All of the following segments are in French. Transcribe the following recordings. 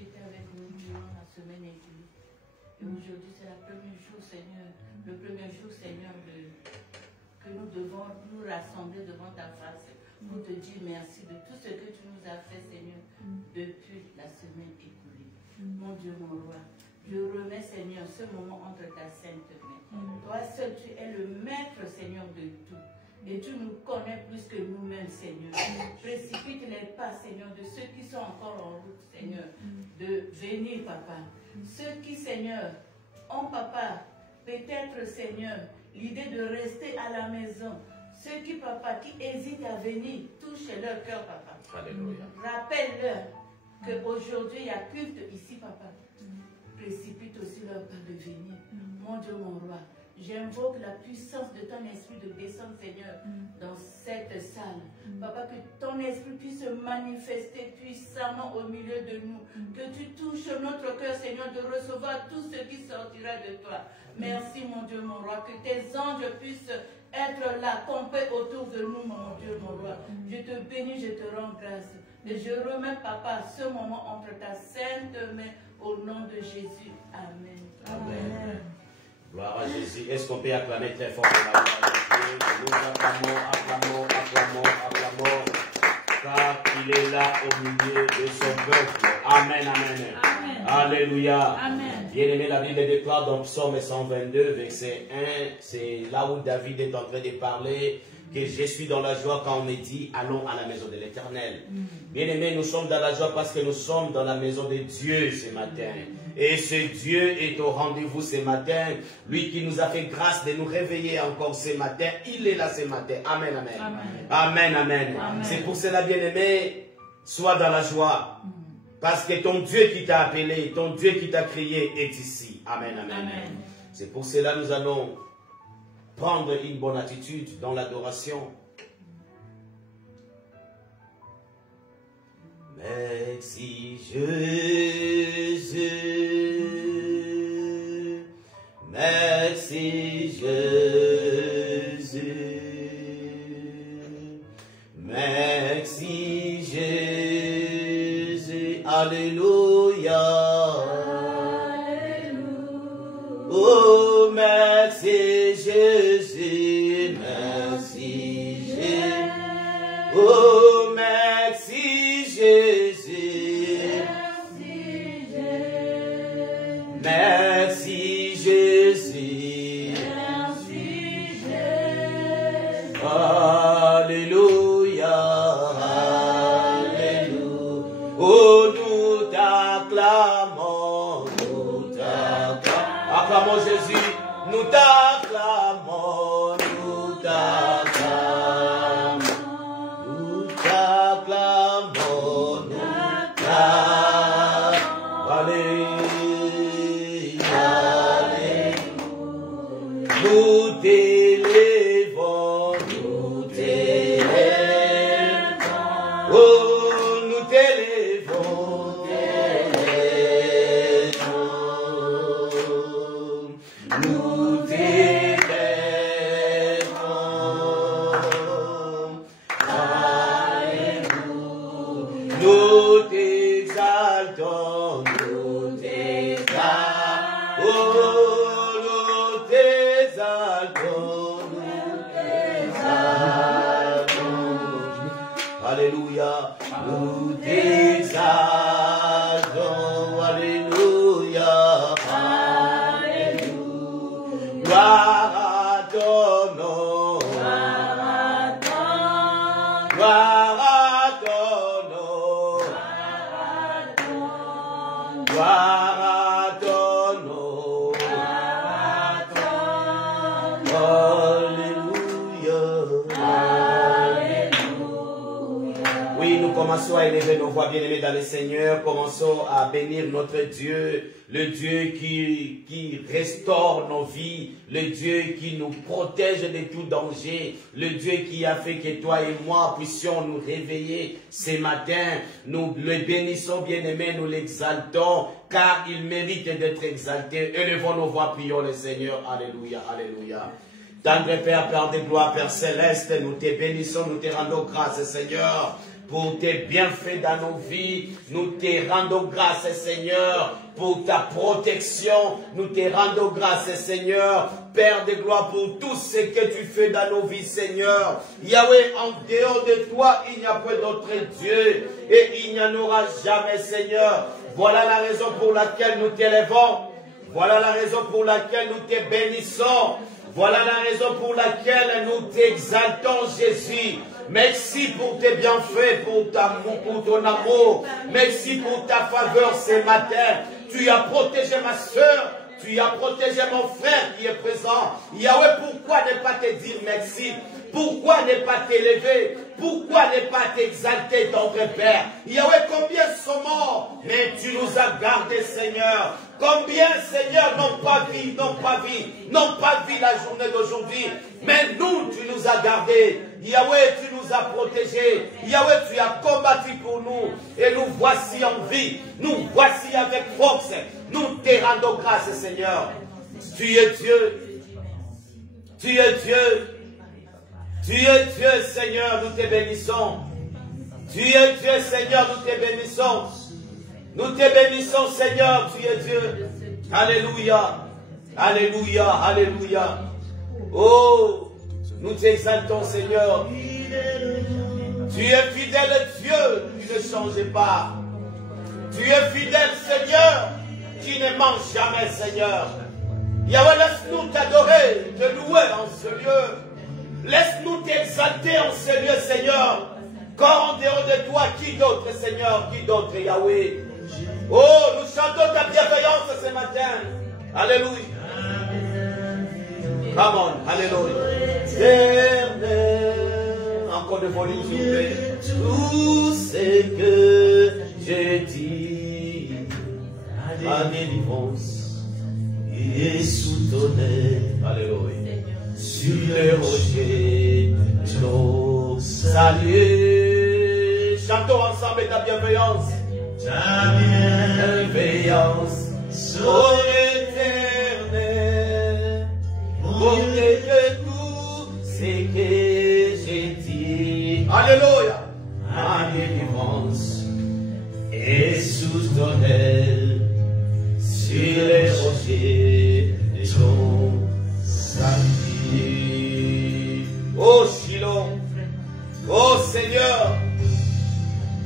tu étais avec nous durant la semaine inclue. Et aujourd'hui, c'est le premier jour, Seigneur, Seigneur, que nous devons nous rassembler devant ta face pour te dire merci de tout ce que tu nous as fait, Seigneur, depuis la semaine écoulée. Mon Dieu, mon roi, je remets, Seigneur, ce moment entre ta sainte main. Toi seul, tu es le maître, Seigneur, de tout. Et tu nous connais plus que nous-mêmes, Seigneur. Précipite les pas, Seigneur, de ceux qui sont encore en route, Seigneur, de venir, Papa. Ceux qui, Seigneur, ont, Papa, peut-être, Seigneur, l'idée de rester à la maison. Ceux qui, Papa, qui hésitent à venir, touche leur cœur, Papa. Alléluia. Rappelle-leur qu'aujourd'hui, il y a culte ici, Papa. Précipite aussi leur pas de venir. Mon Dieu, mon roi, j'invoque la puissance de ton esprit de descendre, Seigneur, dans cette salle. Papa, que ton esprit puisse se manifester puissamment au milieu de nous. Que tu touches notre cœur, Seigneur, de recevoir tout ce qui sortira de toi. Merci, mon Dieu, mon roi. Que tes anges puissent être là, camper autour de nous, mon Dieu, mon roi. Je te bénis, je te rends grâce. Et je remets, Papa, ce moment entre ta sainte main, au nom de Jésus. Amen. Amen. Gloire à Jésus. Est-ce qu'on peut acclamer très fort pour la gloire de Dieu? Nous acclamons, car il est là au milieu de son peuple. Amen, amen. Amen. Alléluia. Amen. Bien-aimé, la Bible déclare dans Psaume 122, verset 1, c'est là où David est en train de parler, que je suis dans la joie quand on me dit, allons à la maison de l'Éternel. Bien-aimé, nous sommes dans la joie parce que nous sommes dans la maison de Dieu ce matin. Et ce Dieu est au rendez-vous ce matin. Lui qui nous a fait grâce de nous réveiller encore ce matin, il est là ce matin. Amen, amen. Amen, amen. Amen. C'est pour cela, bien-aimé, sois dans la joie. Parce que ton Dieu qui t'a appelé, ton Dieu qui t'a créé est ici. Amen, amen. Amen. C'est pour cela que nous allons prendre une bonne attitude dans l'adoration. Merci Jésus, merci Jésus, merci Jésus, alléluia, alléluia. Oh merci Jésus, merci Jésus, oh merci Jésus, merci Jésus, alléluia, alléluia. Oh nous t'acclamons, acclamons Jésus, nous t'acclamons, nous t'acclamons, nous t'acclamons, nous t'acclamons, alléluia, nous t'élèvons, nous t'élèvons, oh nous t'élèvons, nous t'élèvons, alléluia, nous t'exaltons, nous t'exaltons, oh nous t'exaltons, nous t'exaltons, alléluia, nous t'exaltons, alléluia, gloire à ton nom, gloire à ton nom, gloire à ton nom, alléluia. Oui, nous commençons à élever nos voix bien-aimées dans le Seigneur, commençons à bénir notre Dieu, le Dieu qui restaure nos vies, le Dieu qui nous protège de tout danger, le Dieu qui a fait que toi et moi puissions nous réveiller ce matin. Nous le bénissons bien-aimé, nous l'exaltons, car il mérite d'être exalté. Élevons nos voix, prions le Seigneur. Alléluia, alléluia. Tendre Père, Père de gloire, Père céleste, nous te bénissons, nous te rendons grâce, Seigneur. pour tes bienfaits dans nos vies. Nous te rendons grâce, Seigneur, pour ta protection. Nous te rendons grâce, Seigneur, Père de gloire, pour tout ce que tu fais dans nos vies, Seigneur. Yahweh, en dehors de toi, il n'y a pas d'autre Dieu et il n'y en aura jamais, Seigneur. Voilà la raison pour laquelle nous t'élèvons. Voilà la raison pour laquelle nous te bénissons. Voilà la raison pour laquelle nous t'exaltons, Jésus. Merci pour tes bienfaits, pour ton amour. Merci pour ta faveur ce matin. Tu as protégé ma soeur. Tu as protégé mon frère qui est présent. Yahweh, pourquoi ne pas te dire merci? Pourquoi ne pas t'élever? Pourquoi ne pas t'exalter, ton vrai Père? Yahweh, combien sont morts? Mais tu nous as gardés, Seigneur. Combien, Seigneur, n'ont pas vu la journée d'aujourd'hui. Mais nous, tu nous as gardés. Yahweh, tu nous as protégés. Yahweh, tu as combattu pour nous. Et nous voici en vie. Nous voici avec force. Nous te rendons grâce, Seigneur. Tu es Dieu. Tu es Dieu. Tu es Dieu, Seigneur, nous te bénissons. Tu es Dieu, Seigneur, nous te bénissons. Nous te bénissons, Seigneur, tu es Dieu. Alléluia. Alléluia. Alléluia. Oh, nous t'exaltons, Seigneur. Tu es fidèle, Dieu, tu ne changes pas. Tu es fidèle, Seigneur, qui ne manque jamais, Seigneur. Yahweh, laisse-nous t'adorer, te louer en ce lieu. Laisse-nous t'exalter en ce lieu, Seigneur. Quand en dehors de toi, qui d'autre, Seigneur, qui d'autre, Yahweh? Oh, nous chantons ta bienveillance ce matin. Alléluia. Come on, alléluia. Éternel, encore de volume, s'il vous plaît. Tout ce que j'ai dit à délivrance et sous ton aile. Alléluia. Sur les rochers, nos saluts. Chantons ensemble ta bienveillance. Ta bienveillance, oh éternel, pour que tout ce que j'ai dit. Alléluia. À délivrance et sous ton aile, sur les rochers, nos saluts. Oh Shiloh, oh Seigneur,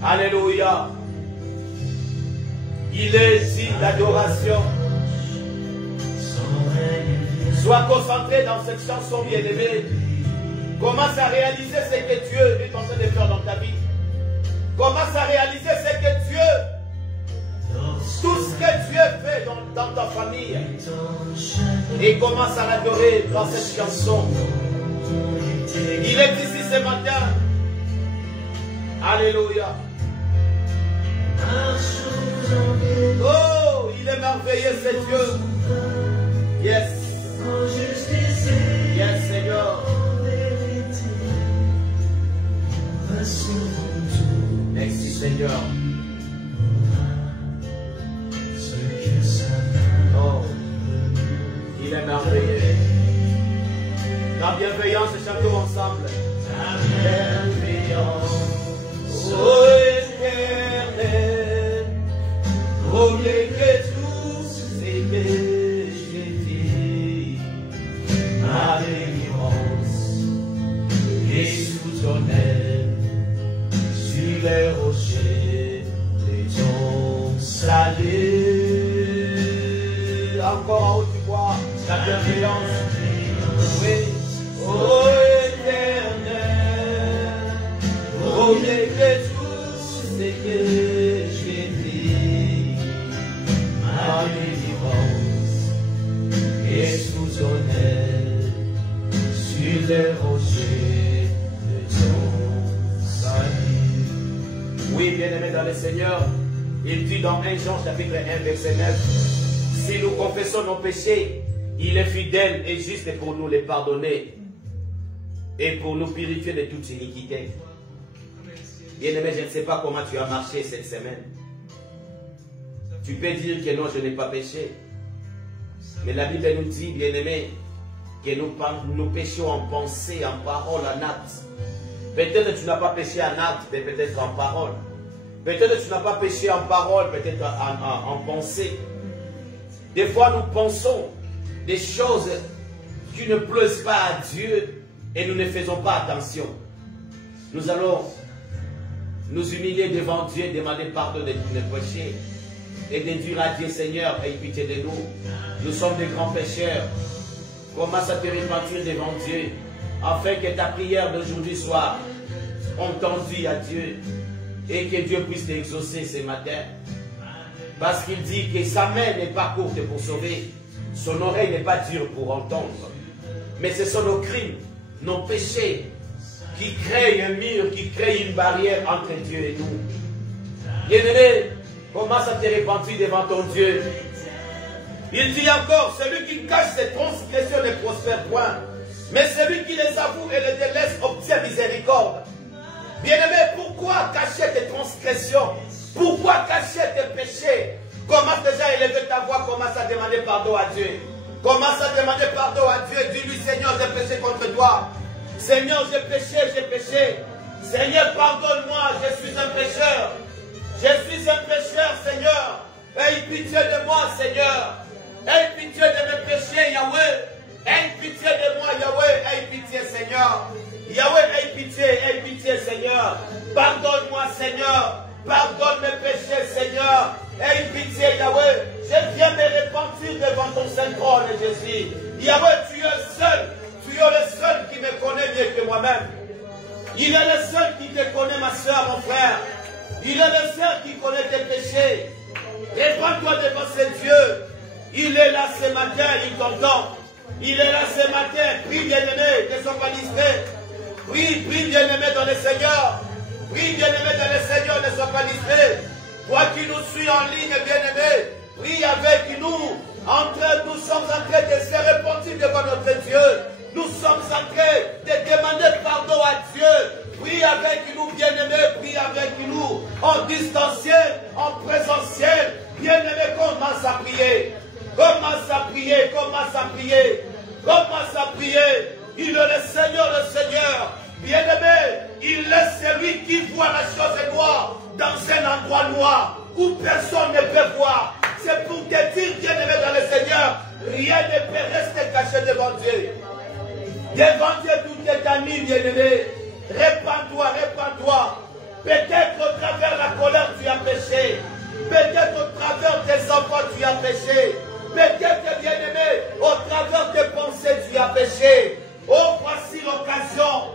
alléluia. Il est ici d'adoration. Sois concentré dans cette chanson bien-aimée. Commence à réaliser ce que Dieu est en train de faire dans ta vie. Commence à réaliser ce que Dieu, tout ce que Dieu fait dans ta famille. Et commence à l'adorer dans cette chanson. Il est ici ce matin. Alléluia. Oh, il est merveilleux, ce Dieu. Yes. Yes, Seigneur. Merci, Seigneur. Oh, il est merveilleux. La bienveillance, chantons ensemble. La bienveillance, oh éternel, oh que tout ce que j'ai dit, ma délivrance, et sous ton aile, sur les rochers, les ton salut. Encore en haut, tu vois, la bienveillance, oui. Oh éternel, oh que tout ce que j'ai dit, ma délivrance, et sous ton aile, sur les rochers de ton salut. Oui, bien-aimé dans le Seigneur, il dit dans 1 Jean chapitre 1 verset 9, si nous confessons nos péchés, il est fidèle et juste pour nous les pardonner et pour nous purifier de toute iniquité. Bien-aimé, je ne sais pas comment tu as marché cette semaine. Tu peux dire que non, je n'ai pas péché. Mais la Bible nous dit, bien-aimé, que nous péchons en pensée, en parole, en acte. Peut-être que tu n'as pas péché en acte, mais peut-être en parole. Peut-être que tu n'as pas péché en parole, peut-être en pensée. Des fois, nous pensons des choses qui ne plaisent pas à Dieu et nous ne faisons pas attention. Nous allons nous humilier devant Dieu, demander pardon de tous nos péchés et de dire à Dieu, Seigneur, aie pitié de nous. Nous sommes des grands pécheurs. Commence à te repentir devant Dieu afin que ta prière d'aujourd'hui soit entendue à Dieu et que Dieu puisse t'exaucer ce matin. Parce qu'il dit que sa main n'est pas courte pour sauver, son oreille n'est pas dure pour entendre. Mais ce sont nos crimes, nos péchés qui créent un mur, qui créent une barrière entre Dieu et nous. Bien-aimé, commence à te repentir devant ton Dieu. Il dit encore, celui qui cache ses transgressions ne prospère point, mais celui qui les avoue et les délaisse obtient miséricorde. Bien-aimé, pourquoi cacher tes transgressions? Pourquoi cacher tes péchés? Commence déjà à élever ta voix, commence à demander pardon à Dieu. Commence à demander pardon à Dieu. Dis-lui, Seigneur, j'ai péché contre toi. Seigneur, j'ai péché, j'ai péché. Seigneur, pardonne-moi, je suis un pécheur. Je suis un pécheur, Seigneur. Aie pitié de moi, Seigneur. Aie pitié de mes péchés, Yahweh. Aie pitié de moi, Yahweh. Aie pitié, Seigneur. Yahweh, aie pitié, Seigneur. Pardonne-moi, Seigneur. Pardonne mes péchés, Seigneur. Aie pitié, Yahweh. Je viens me repentir devant ton Saint-Trône, Jésus. Yahweh, tu es seul. Tu es le seul qui me connaît mieux que moi-même. Il est le seul qui te connaît, ma soeur, mon frère. Il est le seul qui connaît tes péchés. Répands-toi devant ce Dieu. Il est là ce matin, il t'entend. Il est là ce matin. Prie, bien-aimé, ne sois pas distrait. Prie, prie, bien-aimé dans le Seigneur. Prie, bien-aimé dans le Seigneur, ne sois pas distrait. Toi qui nous suis en ligne, bien-aimé, prie avec nous. Nous sommes en train de se repentir devant notre Dieu. Nous sommes en train de demander pardon à Dieu. Prie avec nous, bien-aimé, prie avec nous. En distanciel, en présentiel. Bien-aimé, commence à prier. Commence à prier, commence à prier. Commence à prier. Il est le Seigneur. Bien-aimé, il est celui qui voit la chose noire dans un endroit noir où personne ne peut voir. C'est pour te dire, bien-aimé dans le Seigneur, rien ne peut rester caché devant Dieu. Devant Dieu, tout est ami, bien-aimé. Répands-toi, répands-toi. Peut-être au travers la colère, tu as péché. Peut-être au travers tes enfants, tu as péché. Peut-être, bien-aimé, au travers tes pensées, tu as péché. Oh, voici l'occasion.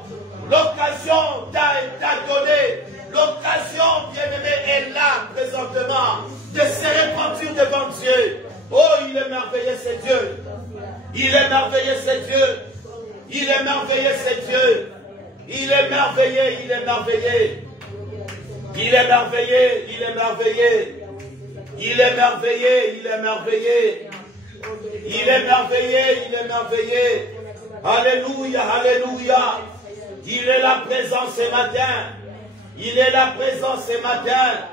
L'occasion t'a donné. L'occasion, bien-aimé, est là, présentement, de se repentir devant Dieu. Oh, il est merveilleux, c'est Dieu. Il est merveilleux, c'est Dieu. Il est merveilleux, c'est Dieu. Il est merveilleux, il est merveilleux. Il est merveilleux, il est merveilleux. Il est merveilleux, il est merveilleux. Il est merveilleux, il est merveilleux. Alléluia, alléluia. Il est là présent ce matin. Il est là présent ce matin.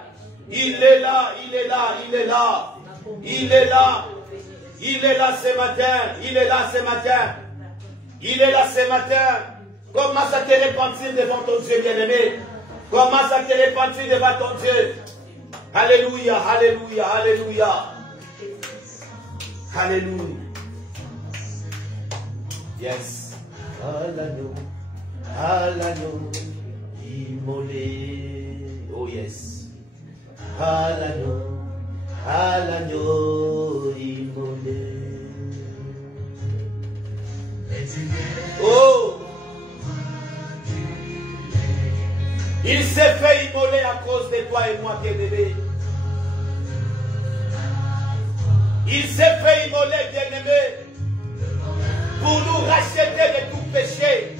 Il est là, il est là, il est là. Il est là. Il est là ce matin. Il est là ce matin. Il est là ce matin. Commence à te repentir devant ton Dieu bien-aimé. Commence à te repentir devant ton Dieu. Alléluia, alléluia, alléluia. Alléluia. Yes. À l'agneau immolé. Oh yes. À l'agneau immolé. Oh. Il s'est fait immoler à cause de toi et moi, bien-aimé. Il s'est fait immoler, bien-aimé, pour nous racheter de tout péché.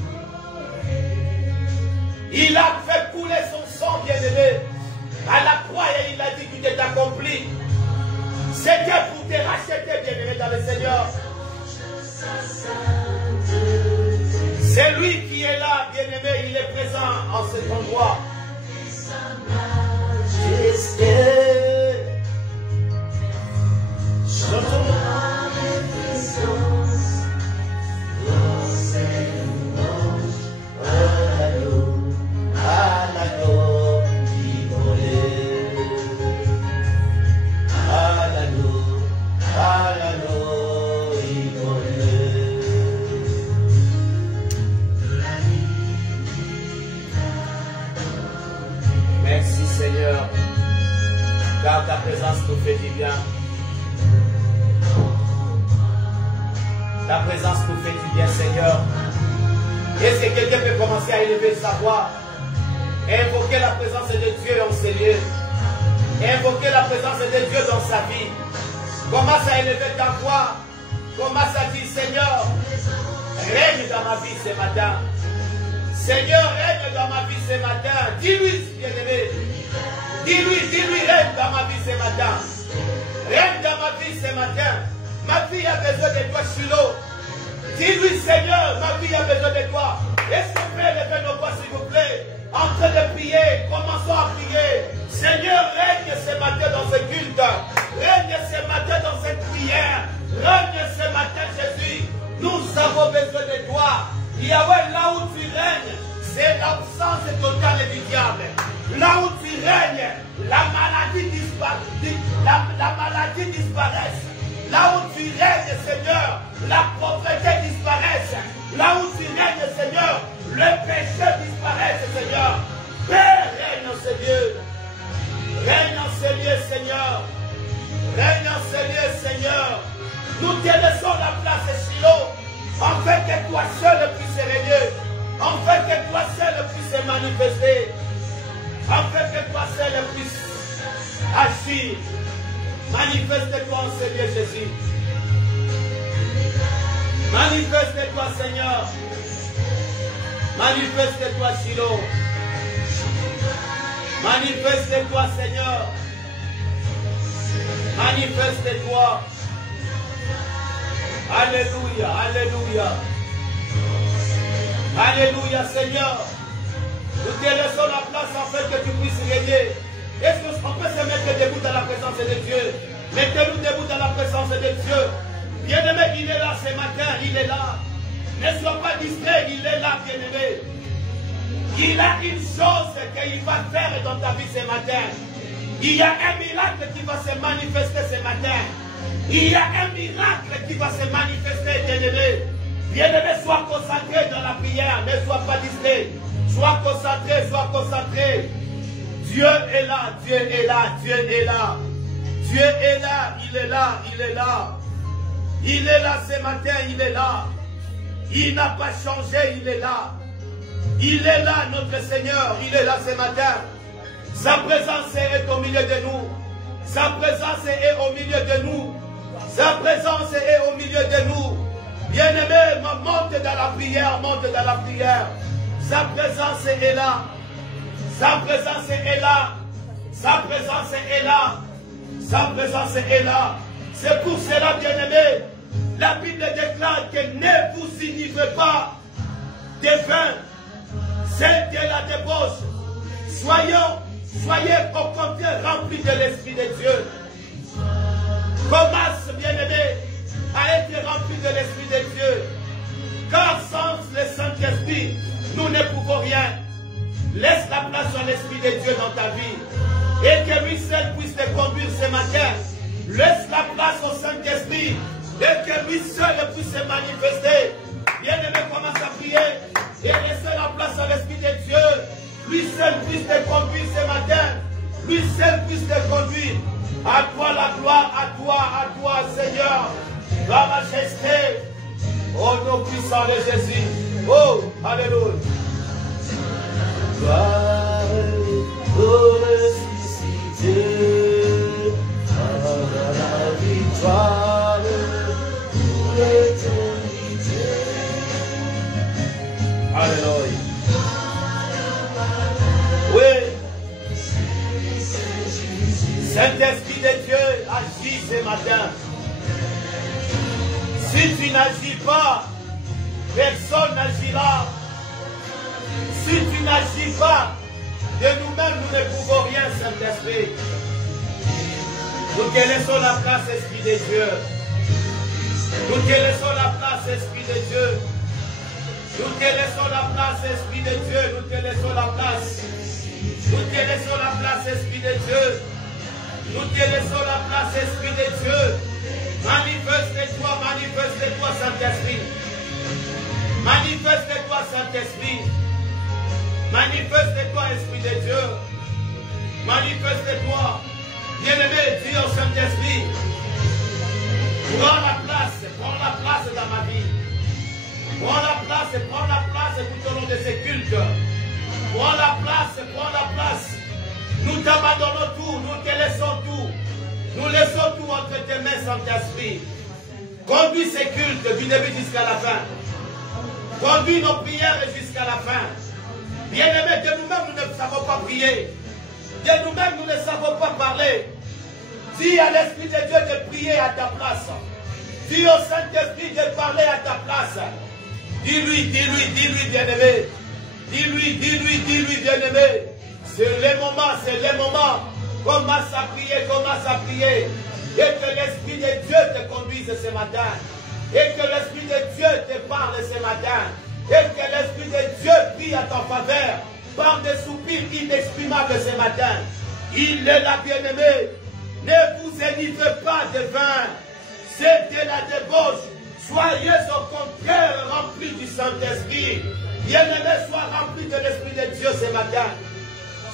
Il a fait couler son sang, bien-aimé, à la croix et il a dit qu'il est accompli. C'était pour te racheter, bien-aimé, dans le Seigneur. C'est lui qui est là, bien-aimé, il est présent en cet endroit. Car ta présence nous fait du bien. Ta présence nous fait du bien, Seigneur. Est-ce que quelqu'un peut commencer à élever sa voix et invoquer la présence de Dieu en ces lieux? Invoquer la présence de Dieu dans sa vie. Commence à élever ta voix. Commence à dire, Seigneur, règne dans ma vie ce matin. Seigneur, règne dans ma vie ce matin. Dis-lui, bien-aimé. Dis-lui, règne dans ma vie ce matin. Règne dans ma vie ce matin. Ma fille a besoin de toi, Shiloh. Dis-lui, Seigneur, ma fille a besoin de toi. Est-ce qu'on peut lever nos voix, s'il vous plaît? En train de prier, commençons à prier. Seigneur, règne ce matin dans ce culte. Règne ce matin dans cette prière. Règne ce matin, Jésus. Nous avons besoin de toi. Yahweh, là où tu règnes, c'est l'absence totale du diable. Là où tu règnes, la maladie disparaît. Là où tu règnes, Seigneur, la pauvreté disparaisse. Là où tu règnes, Seigneur, le péché disparaisse, Seigneur. Père, règne en ces lieux. Règne en ces lieux, Seigneur. Règne en ces lieux, Seigneur. Nous te laissons la place, Shiloh, afin que toi seul puisses régner. Afin que toi seul puisses manifester. Afin que toi seul puisses agir. Manifeste-toi en ces lieux, Jésus. Manifeste-toi, Seigneur. Manifeste-toi, Shiloh. Manifeste-toi, Seigneur. Manifeste-toi. Alléluia, alléluia. Alléluia, Seigneur. Nous te laissons la place afin que tu puisses régner. Est-ce qu'on peut se mettre debout dans la présence de Dieu? Mettez-nous debout dans la présence de Dieu. Bien-aimé, il est là ce matin, il est là. Ne sois pas distrait, il est là, bien-aimé. Il a une chose qu'il va faire dans ta vie ce matin. Il y a un miracle qui va se manifester ce matin. Il y a un miracle qui va se manifester, bien-aimé. Bien-aimé, sois concentré dans la prière, ne sois pas distrait. Sois concentré, sois concentré. Dieu est là, Dieu est là, Dieu est là. Dieu est là, il est là, il est là. Il est là ce matin, il est là. Il n'a pas changé, il est là. Il est là, notre Seigneur, il est là ce matin. Sa présence est au milieu de nous. Sa présence est au milieu de nous. Sa présence est au milieu de nous. Bien-aimé, monte dans la prière, monte dans la prière. Sa présence est là. Sa présence est là. Sa présence est là. Sa présence est là. C'est pour cela, bien-aimé, la Bible déclare que ne vous inivrez pas de vin, c'est de la débauche. Soyez au contraire remplis de l'Esprit de Dieu. Commence, bien-aimé, à être rempli de l'Esprit de Dieu. Car sans le Saint-Esprit, nous ne pouvons rien. Laisse la place à l'Esprit de Dieu dans ta vie. Et que lui seul puisse te conduire ce matin. Laisse la place au Saint-Esprit. Et que lui seul puisse se manifester. Bien-aimé, commence à prier. Et laissez la place à l'Esprit de Dieu. Lui seul puisse te conduire ce matin. Lui seul puisse te conduire. À toi la gloire, à toi, Seigneur. La majesté. Au nom puissant de Jésus. Oh, alléluia. Gloire au ressuscité, à la victoire pour l'éternité. Alléluia. Oui. Saint-Esprit de Dieu, agis ce matin. Si tu n'agis pas, personne n'agira. Si tu n'agis pas, de nous-mêmes, nous ne pouvons rien, Saint-Esprit. Nous te laissons la place, Esprit de Dieu. Nous te laissons la place, Esprit de Dieu. Nous te laissons la place, Esprit de Dieu. Nous te laissons la place. Nous te laissons la place, Esprit de Dieu. Nous te laissons la place, Esprit de Dieu. Manifeste-toi, Saint-Esprit. Manifeste-toi, Saint-Esprit. Manifeste-toi, Esprit de Dieu. Manifeste-toi. Bien-aimé, dis au Saint-Esprit, prends la place dans ma vie. Prends la place tout au long de ces cultes. Prends la place. Nous t'abandonnons tout, nous te laissons tout. Nous laissons tout entre tes mains, Saint-Esprit. Conduis ces cultes du début jusqu'à la fin. Conduis nos prières jusqu'à la fin. Bien-aimés, de nous-mêmes, nous ne savons pas prier. De nous-mêmes, nous ne savons pas parler. Dis à l'Esprit de Dieu de prier à ta place. Dis au Saint-Esprit de parler à ta place. Dis-lui, bien-aimé. Dis-lui, bien-aimé. C'est le moment. Commence à prier. Et que l'Esprit de Dieu te conduise ce matin. Et que l'Esprit de Dieu te parle ce matin. Et que l'Esprit de Dieu prie à ton faveur. Par des soupirs inexprimables ce matin. Il est là, bien-aimé. Ne vous enivrez pas de vin. C'est de la débauche. Soyez au contraire remplis du Saint-Esprit. Bien-aimé, sois rempli de l'Esprit de Dieu ce matin.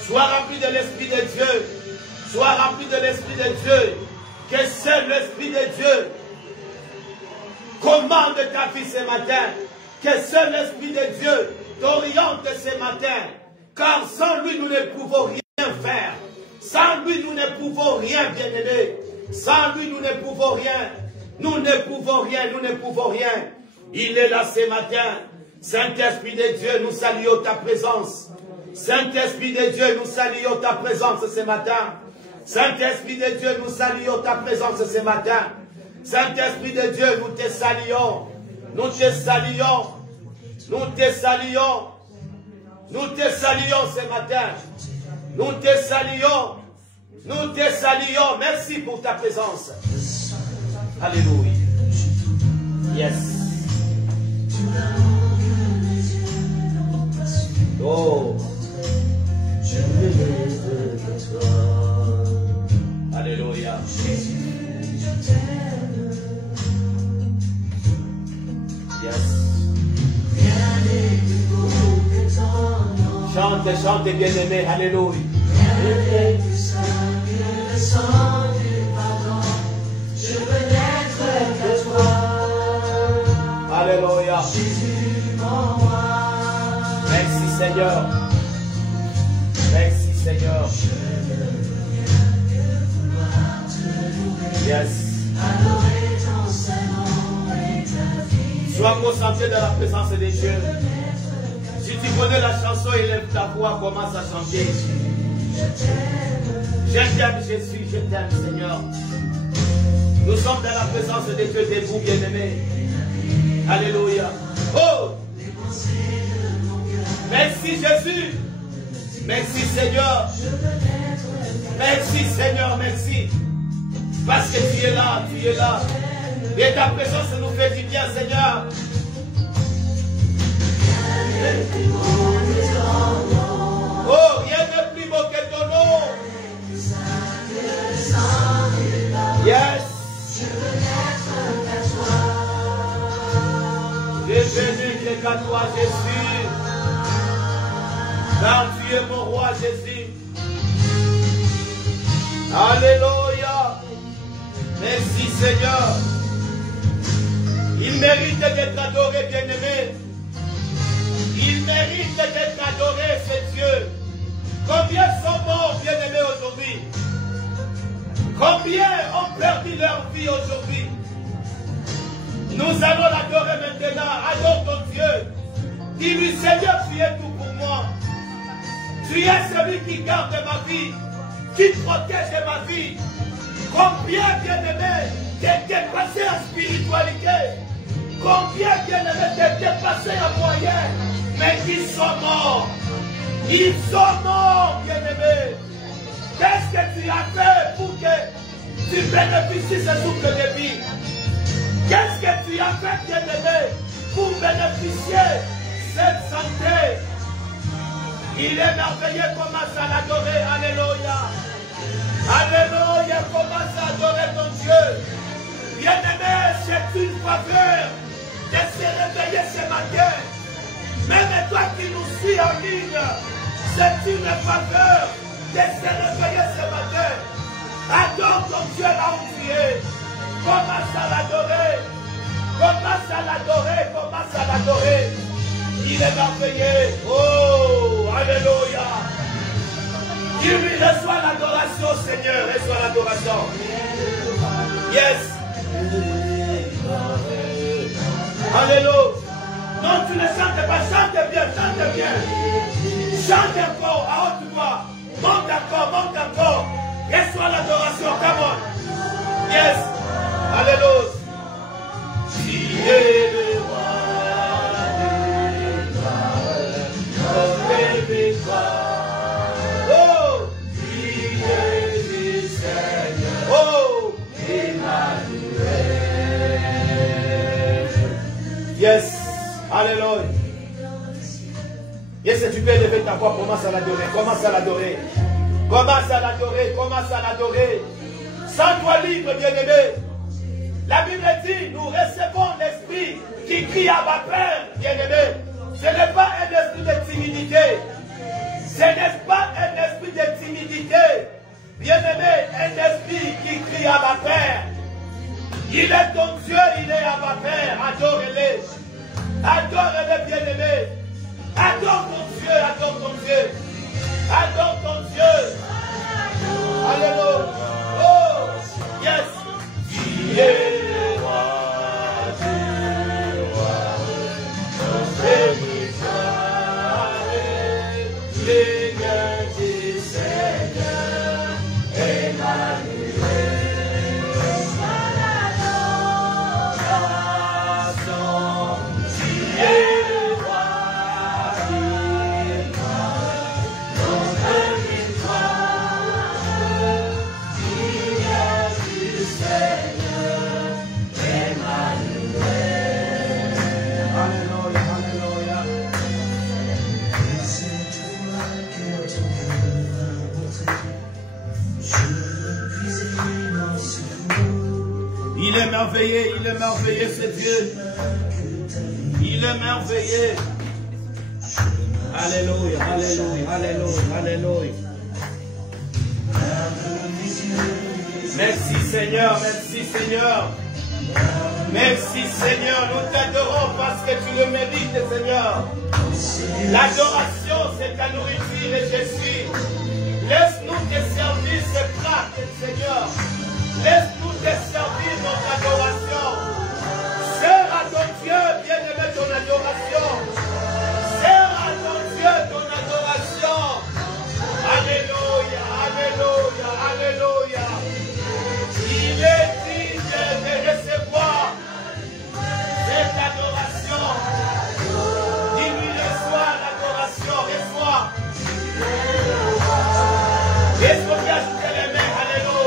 Sois rempli de l'Esprit de Dieu. Sois rempli de l'Esprit de Dieu. Que seul l'Esprit de Dieu commande ta vie ce matin. Que seul l'Esprit de Dieu t'oriente ce matin. Car sans lui, nous ne pouvons rien faire. Sans lui, nous ne pouvons rien, bien-aimé. Sans lui, nous ne pouvons rien. Nous ne pouvons rien. Il est là ce matin. Saint-Esprit de Dieu, nous saluons ta présence. Saint-Esprit de Dieu, nous saluons ta présence ce matin. Saint-Esprit de Dieu, nous saluons ta présence ce matin. Saint-Esprit de Dieu, nous te saluons. Nous te saluons. Nous te saluons. Nous te saluons ce matin. Nous te saluons. Nous te saluons. Merci pour ta présence. Alléluia. Yes. Oh. Alléluia. Yes. Chante, bien-aimé. Alléluia. Je veux n'être que toi. Alléluia. Jésus, mon roi. Merci Seigneur. Merci Seigneur. Yes. Adorer ton Saint-Nom et ta vie. Sois concentré dans la présence de Dieu. Si tu connais la chanson, élève ta voix, commence à chanter. Je t'aime Jésus, je t'aime Seigneur. Nous sommes dans la présence de Dieu, debout, bien-aimés. Alléluia. Oh! Merci Jésus. Merci Seigneur. Merci Seigneur, merci. Parce que tu es là, tu es là. Et ta présence nous fait du bien, Seigneur. Oh, rien n'est plus beau que ton nom. Yes. Je veux n'être qu'à toi, Jésus. Car tu es mon roi, Jésus. Alléluia. Merci, Seigneur. Il mérite d'être adoré, bien-aimé. Il mérite d'être adoré, ce Dieu. Combien sont morts, bien-aimés, aujourd'hui? Combien ont perdu leur vie aujourd'hui? Nous allons l'adorer maintenant. Adore ton Dieu. Dis-lui, Seigneur, tu es tout pour moi. Tu es celui qui garde ma vie, qui protège ma vie. Combien, bien-aimé, t'es dépassé en spiritualité? Combien, bien-aimé, t'es dépassé en moyens? Mais ils sont morts. Ils sont morts, bien-aimé. Qu'est-ce que tu as fait pour que tu bénéficies ce souffle de vie? Qu'est-ce que tu as fait, bien-aimé, pour bénéficier cette santé? Il est merveilleux, commence à l'adorer. Alléluia. Alléluia, commence à adorer ton Dieu. Bien-aimé, c'est une faveur de se réveiller ce matin. Même toi qui nous suis en ligne, c'est une faveur de se réveiller ce matin. l'adorer. Commence à l'adorer. Commence à l'adorer. Commence à l'adorer. Il est merveilleux. Oh, alléluia. Dis-lui, reçois l'adoration, Seigneur. Reçois l'adoration. Yes. Alléluia. Non, tu ne chantes pas. Chante bien, chante bien. Chante encore à haute voix. Monte encore, monte encore. Reçois l'adoration. Come on. Yes. Alléluia. Tu es le roi des victoires. Oh, tu es du Seigneur. Oh, Emmanuel. Yes. Alléluia. Yes, tu peux lever ta voix, commence à l'adorer, commence à l'adorer. Commence à l'adorer, commence à l'adorer. Sens-toi libre, bien-aimé. La Bible dit, nous recevons l'esprit qui crie à ma Père, bien-aimé. Ce n'est pas un esprit de timidité. Ce n'est pas un esprit de timidité. Bien-aimé, un esprit qui crie à ma Père. Il est ton Dieu, il est à ma Père. Adore-le. Adore-le, bien-aimé. Adore ton Dieu, adore ton Dieu. Adore ton Dieu. Alléluia. Oh, yes. Tu es le roi du roi. Notre victoire, Seigneur du Seigneur, Emmanuel. Tu es le roi du roi. Notre victoire, Seigneur du Seigneur, Emmanuel. Alléluia, alléluia. Il est merveilleux ce Dieu. Il est merveilleux. Alléluia, alléluia, alléluia, alléluia. Merci Seigneur, merci Seigneur. Merci Seigneur, nous t'adorons parce que tu le mérites Seigneur. L'adoration c'est ta nourriture et Jésus. Laisse-nous te servir ce plat Seigneur. Laisse-nous te servir notre adoration. Sers à ton Dieu, bien-aimé, ton adoration. Sers à ton Dieu ton adoration. Alléluia, alléluia, alléluia. Il est digne de recevoir cette adoration. Dis-lui, reçois l'adoration, reçois. Est-ce qu'on peut ajouter les mains? Alléluia.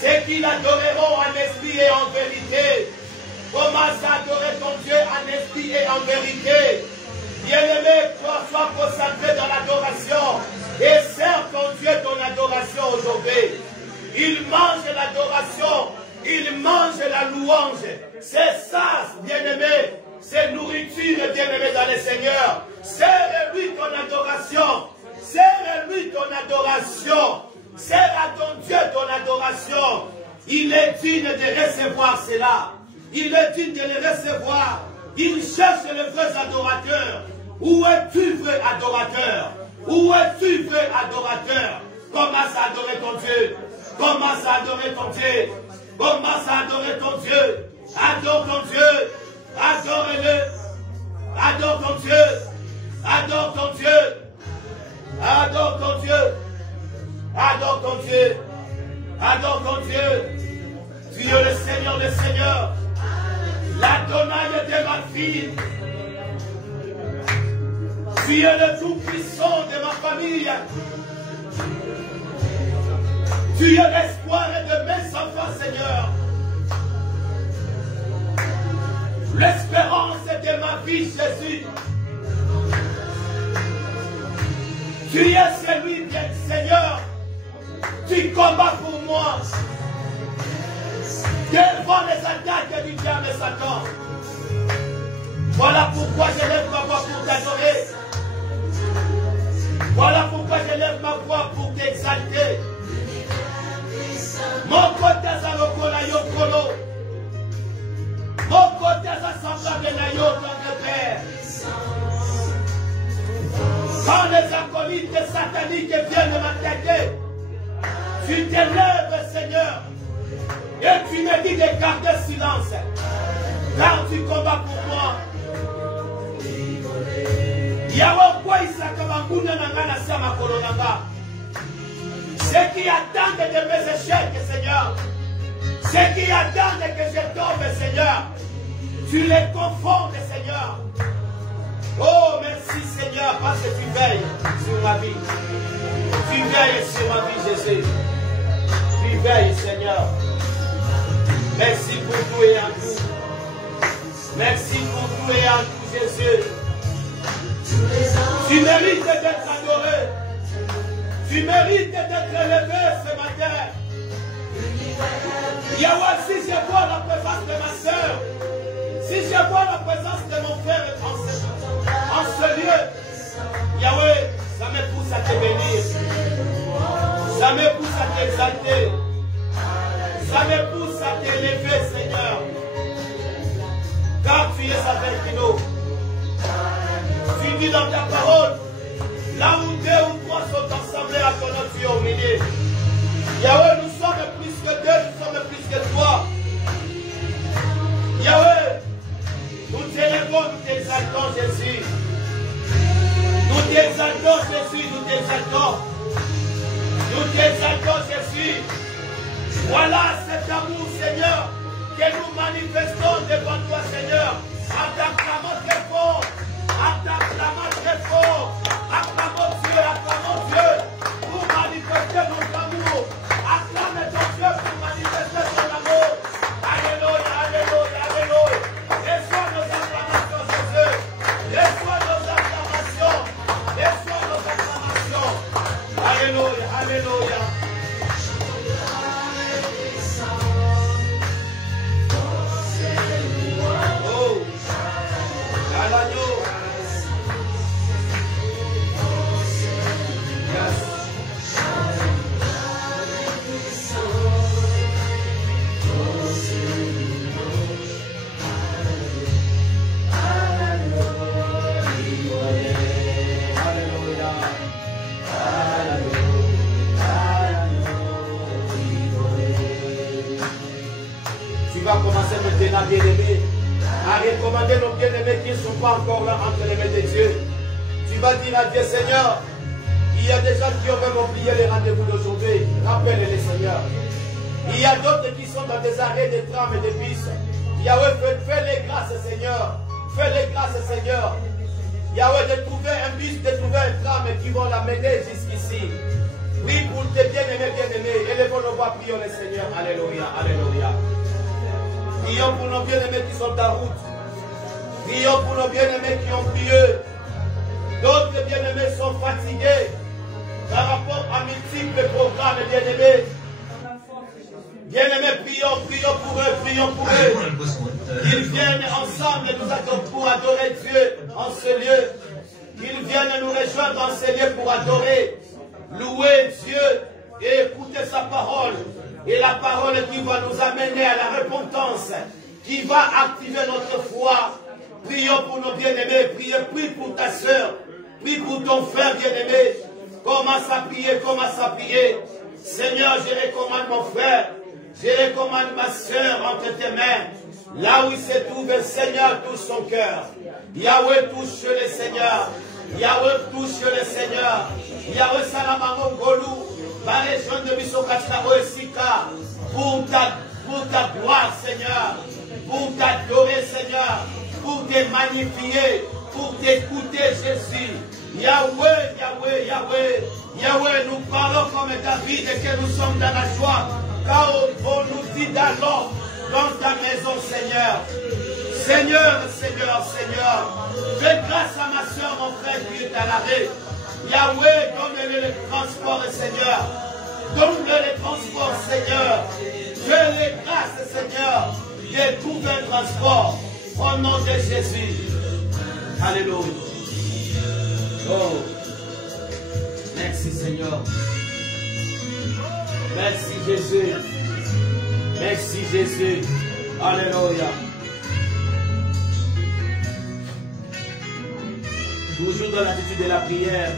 Ceux qui l'adoreront en esprit et en vérité. Commence à adorer ton Dieu en esprit et en vérité. Bien-aimé, sois concentré dans l'adoration et sers ton Dieu ton adoration aujourd'hui. Il mange l'adoration, il mange la louange. C'est ça, bien-aimé, c'est nourriture, bien-aimé dans le Seigneur. Sers-lui ton adoration, sers-lui ton adoration. Sers à ton Dieu ton adoration. Il est digne de recevoir cela. Il est digne de le recevoir. Il cherche les vrais adorateurs. Où es-tu, vrai adorateur? Où es-tu, vrai adorateur? Commence à adorer ton Dieu. Commence à adorer ton Dieu. Commence à adorer ton Dieu. Adore ton Dieu. Adore-le. Adore ton Dieu. Adore ton Dieu. Adore ton Dieu. Adore ton Dieu. Adore ton Dieu. Tu es le Seigneur des Seigneurs. L'Adonai de ma vie. Tu es le Tout-Puissant de ma famille. Tu es l'espoir de mes enfants, Seigneur. L'espérance de ma vie, Jésus. Tu es celui, bien, Seigneur. Tu combats pour moi. Quelles vont les attaques du diable et Satan? Voilà pourquoi je lève ma voix pour t'adorer. Voilà pourquoi je lève ma voix pour t'exalter. Mon côté à l'okona yokolo. Mon côté à semblable na yo, notre Père. Quand les acolytes sataniques viennent m'attaquer, tu t'élèves, Seigneur, et tu me dis de garder silence, car tu combats pour moi. Ceux qui attendent de mes échecs, Seigneur, ceux qui attendent que je tombe, Seigneur, tu les confonds, Seigneur. Oh, merci, Seigneur, parce que tu veilles sur ma vie. Tu veilles sur ma vie, Jésus. Tu veilles, Seigneur. Merci pour tout et en tout. Merci pour tout et en tout, Jésus. Tu mérites d'être adoré. Tu mérites d'être élevé ce matin. Yahweh, si je vois la présence de ma soeur, si je vois la présence de mon frère en ce lieu, Yahweh, ça me pousse à te bénir. Ça me pousse à t'exalter. Ça me pousse à t'élever, Seigneur. Car tu es avec nous. Tu dis dans ta parole, là où 2 ou 3 sont assemblés à ton nom, tu es au milieu. Yahweh, nous sommes plus que 2, nous sommes plus que 3. Yahweh, nous t'élevons, nous t'exaltons, Jésus. Nous t'exaltons, Jésus, nous t'exaltons. Nous t'exaltons, Jésus. Voilà cet amour, Seigneur, que nous manifestons devant toi, Seigneur, en t'acclamant très fort. Acclamons très fort, acclamons Dieu, pour manifester notre amour. Acclame ton Dieu pour manifester son amour. Alléluia, alléluia, alléluia. Reçois nos acclamations, Jésus. Reçois nos acclamations. Reçois nos acclamations. Alléluia, alléluia. Oh, à l'agneau. Tu vas commencer maintenant, bien-aimé, à recommander nos bien-aimés qui ne sont pas encore là entre les mains de Dieu. Tu vas dire à Dieu, Seigneur, il y a des gens qui ont même oublié les rendez-vous d'aujourd'hui. Rappelle-les, Seigneur. Il y a d'autres qui sont dans des arrêts de tram et de bus. Yahweh, fais-les grâces, Seigneur. Fais-les grâces, Seigneur. Yahweh, de trouver un bus, de trouver un tram qui vont l'amener jusqu'ici. Prie pour tes bien-aimés, bien-aimés. Élevons nos voix, prions le Seigneur. Alléluia, alléluia. Prions pour nos bien-aimés qui sont en route. Prions pour nos bien-aimés qui ont prié. D'autres bien-aimés sont fatigués par rapport à multiples programmes, bien-aimés. Bien-aimés, prions pour eux, Qu'ils viennent ensemble nous adorer, pour adorer Dieu en ce lieu. Qu'ils viennent nous rejoindre en ce lieu pour adorer, louer Dieu et écouter sa parole. Et la parole qui va nous amener à la repentance, qui va activer notre foi. Prions pour nos bien-aimés, prie pour ta soeur, prie pour ton frère bien-aimé. Commence à prier. Seigneur, je recommande mon frère, je recommande ma soeur entre tes mains. Là où il se trouve, Seigneur, touche son cœur. Yahweh, touche le Seigneur. Yahweh, touche le Seigneur. Yahweh, Salamamo Golou, par les gens de Bissokachna Oesika, pour ta gloire, Seigneur, pour t'adorer, Seigneur, pour te magnifier, pour t'écouter, Jésus. Yahweh, Yahweh, Yahweh, Yahweh, Yahweh, nous parlons comme David et que nous sommes dans la joie. Car on nous dit d'alors dans ta maison, Seigneur. Seigneur, Seigneur, Seigneur. Fais grâce à ma soeur, mon frère qui est à l'arrêt. Yahweh, donne-le le transport, Seigneur. Donne-le le transport, Seigneur. Fais-le grâce, Seigneur, de trouver un transport. Au nom de Jésus. Alléluia. Oh. Merci, Seigneur. Merci, Jésus. Merci, Jésus. Alléluia. Toujours dans l'attitude de la prière.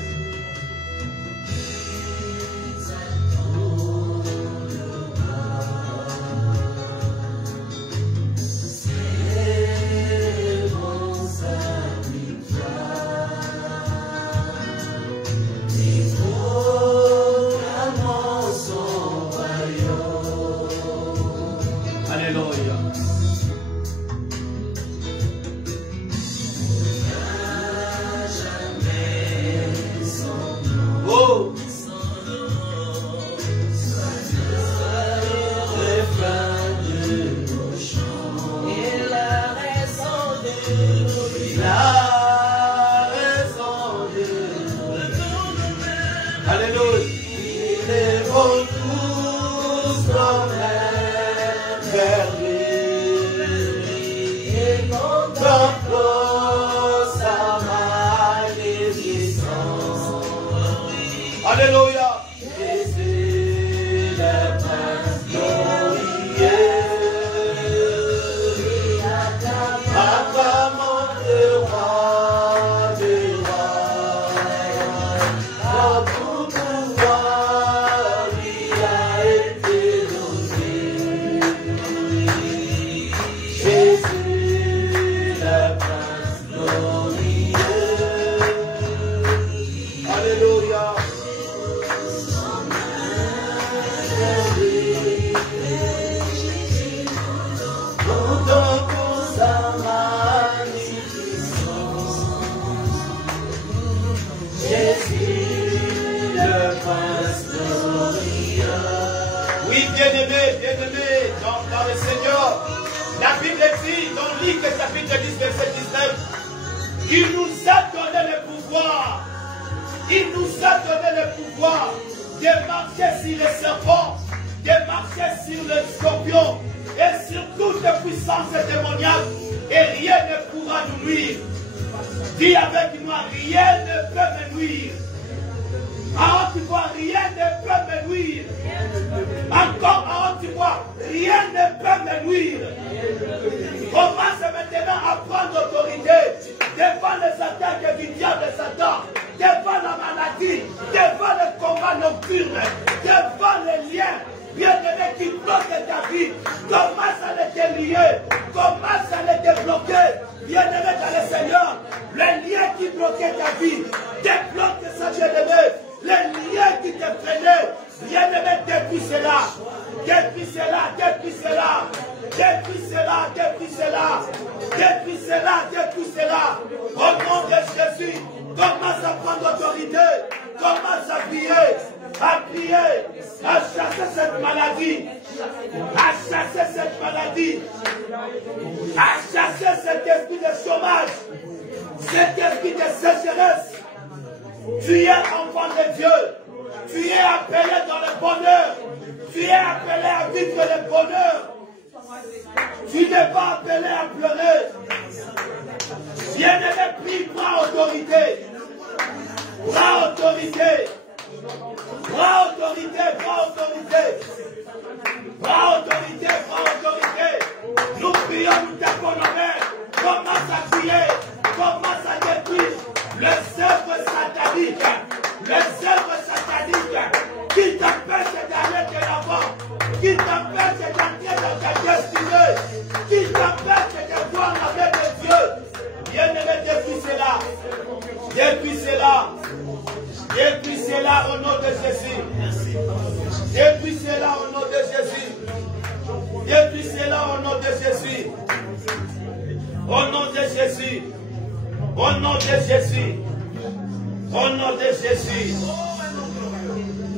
Au nom de Jésus.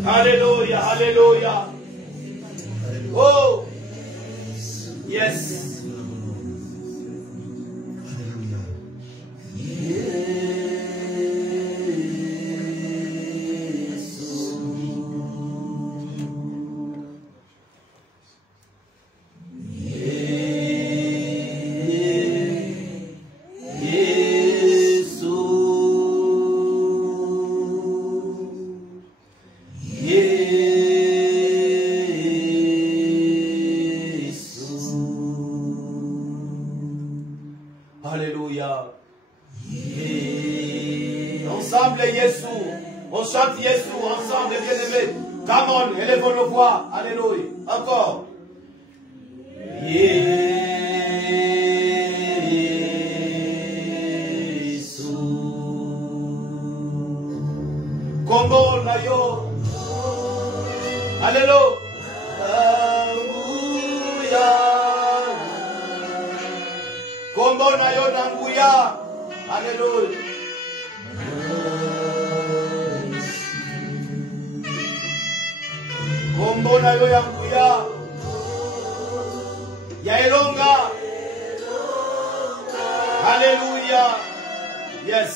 Alléluia, alléluia. Oh, yes. Alléluia. Ensemble, Jésus. On chante Jésus ensemble, bien-aimés. Come on, élevons nos voix. Alléluia. Encore. Jésus. Combo na yo. Alléluia. Kombo na yo na nguya. Alléluia. Kombo na yo ya nguya. Ya elonga. Alléluia. Yes.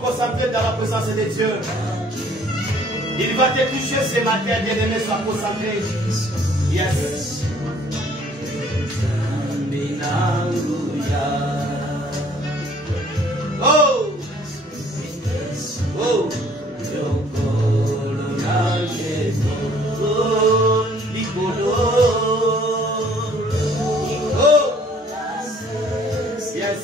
Concentré dans la présence de Dieu. Il va te toucher ce matin, bien-aimé, sois concentré. Yes. Oh. Oh. Oh. Yes.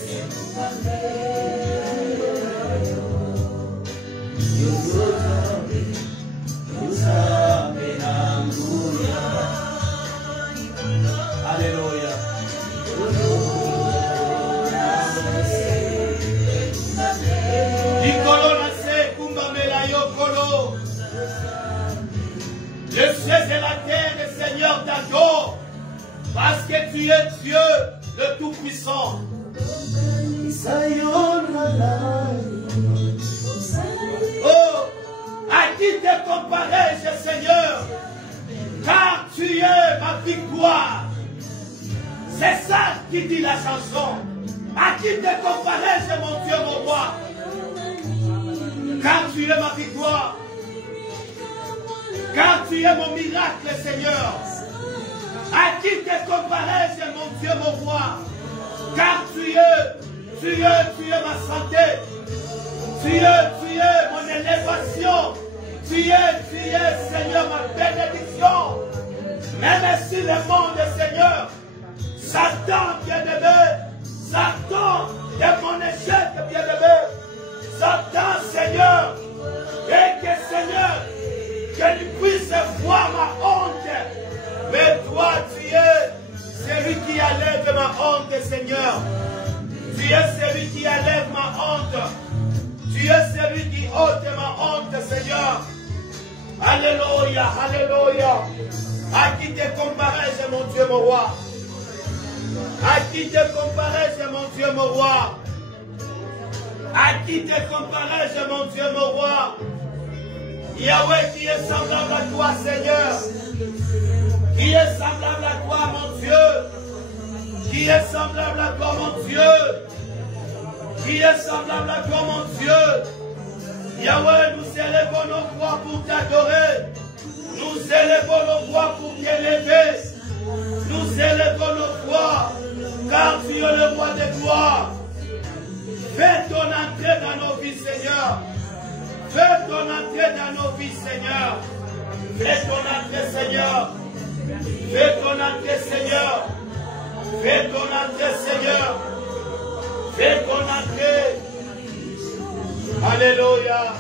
Alléluia. Le ciel et la terre, le Seigneur t'adore, parce que tu es Dieu, le Tout-Puissant. Oh, à qui te comparais-je, Seigneur, car tu es ma victoire. C'est ça qui dit la chanson. À qui te comparais-je, mon Dieu, mon roi, car tu es ma victoire. Car tu es mon miracle, Seigneur. À qui te comparais-je, mon Dieu, mon roi? Car tu es ma santé. Tu es mon élévation. Tu es, Seigneur, ma bénédiction. Même si le monde, Seigneur, Satan, bien-aimé, Satan est mon échec, bien-aimé. Satan, Seigneur, et que, Seigneur, qu'il puisse voir ma honte. Mais toi, tu es celui qui enlève ma honte, Seigneur. Tu es celui qui enlève ma honte. Tu es celui qui ôte ma honte, Seigneur. Alléluia, alléluia. À qui te comparais-je, mon Dieu, mon roi? À qui te comparais-je, mon Dieu, mon roi? À qui te comparais-je, mon Dieu, mon roi? Yahweh, qui est semblable à toi, Seigneur. Qui est semblable à toi, mon Dieu. Qui est semblable à toi, mon Dieu. Qui est semblable à toi, mon Dieu. Yahweh, nous élevons nos voix pour t'adorer. Nous élevons nos voix pour t'élever. Nous élevons nos voix, car tu es le roi des gloires. Fais ton entrée dans nos vies, Seigneur. Fais ton entrée dans nos vies, Seigneur. Fais ton entrée, Seigneur. Fais ton entrée, Seigneur. Fais ton entrée, Seigneur. Fais ton entrée. Alléluia.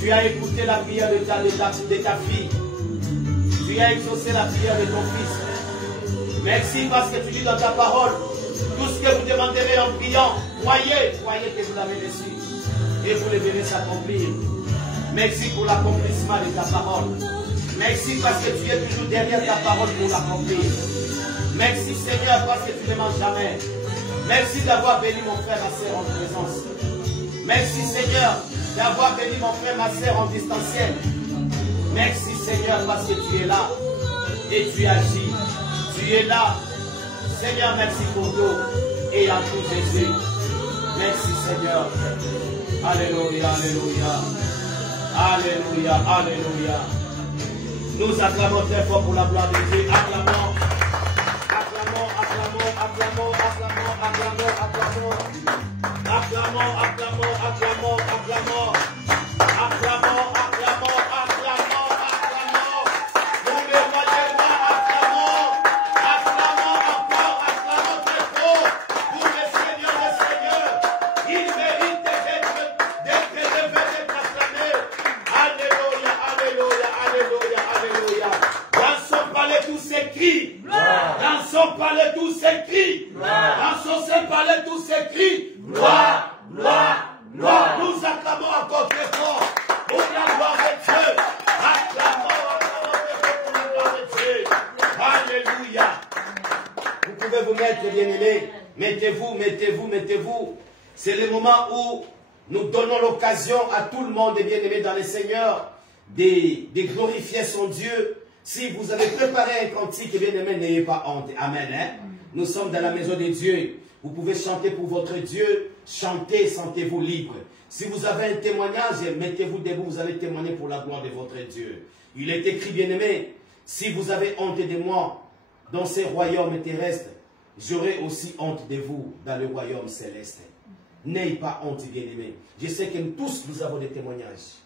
Tu as écouté la prière de ta fille. Tu as exaucé la prière de ton fils. Merci parce que tu dis dans ta parole, tout ce que vous demanderez en priant, croyez que vous l'avez reçu. Et vous le verrez s'accomplir. Merci pour l'accomplissement de ta parole. Merci parce que tu es toujours derrière ta parole pour l'accomplir. Merci Seigneur parce que tu ne manges jamais. Merci d'avoir béni mon frère, ma soeur en présence. Merci Seigneur d'avoir béni mon frère, ma soeur en distanciel. Merci Seigneur parce que tu es là et tu agis. Tu es là. Seigneur, merci pour tout et à tout Jésus. Merci Seigneur. Alléluia, alléluia. Alléluia, alléluia. Nous acclamons très fort pour la gloire de Dieu. Acclamons. Acclamons, acclamons, acclamons, acclamons, acclamons, acclamons. Acclamons, acclamons, acclamons, acclamons. Acclamons, acclamons, acclamons, acclamons. Pour le roi des rois, acclamons. Acclamons encore, acclamons très fort. Pour le Seigneur des seigneurs. Il mérite d'être élevé, d'être acclamé. Alléluia, alléluia, alléluia, pouvez vous mettre, bien-aimés. Mettez-vous, mettez-vous, mettez-vous. C'est le moment où nous donnons l'occasion à tout le monde, bien-aimés dans le Seigneur, de glorifier son Dieu. Si vous avez préparé un cantique, bien-aimés, n'ayez pas honte. Amen. Hein? Nous sommes dans la maison de Dieu. Vous pouvez chanter pour votre Dieu. Chantez, sentez-vous libre. Si vous avez un témoignage, mettez-vous debout, vous allez témoigner pour la gloire de votre Dieu. Il est écrit, bien-aimés, si vous avez honte de moi dans ces royaumes terrestres, j'aurai aussi honte de vous dans le royaume céleste. N'ayez pas honte, bien-aimés. Je sais que nous tous, nous avons des témoignages.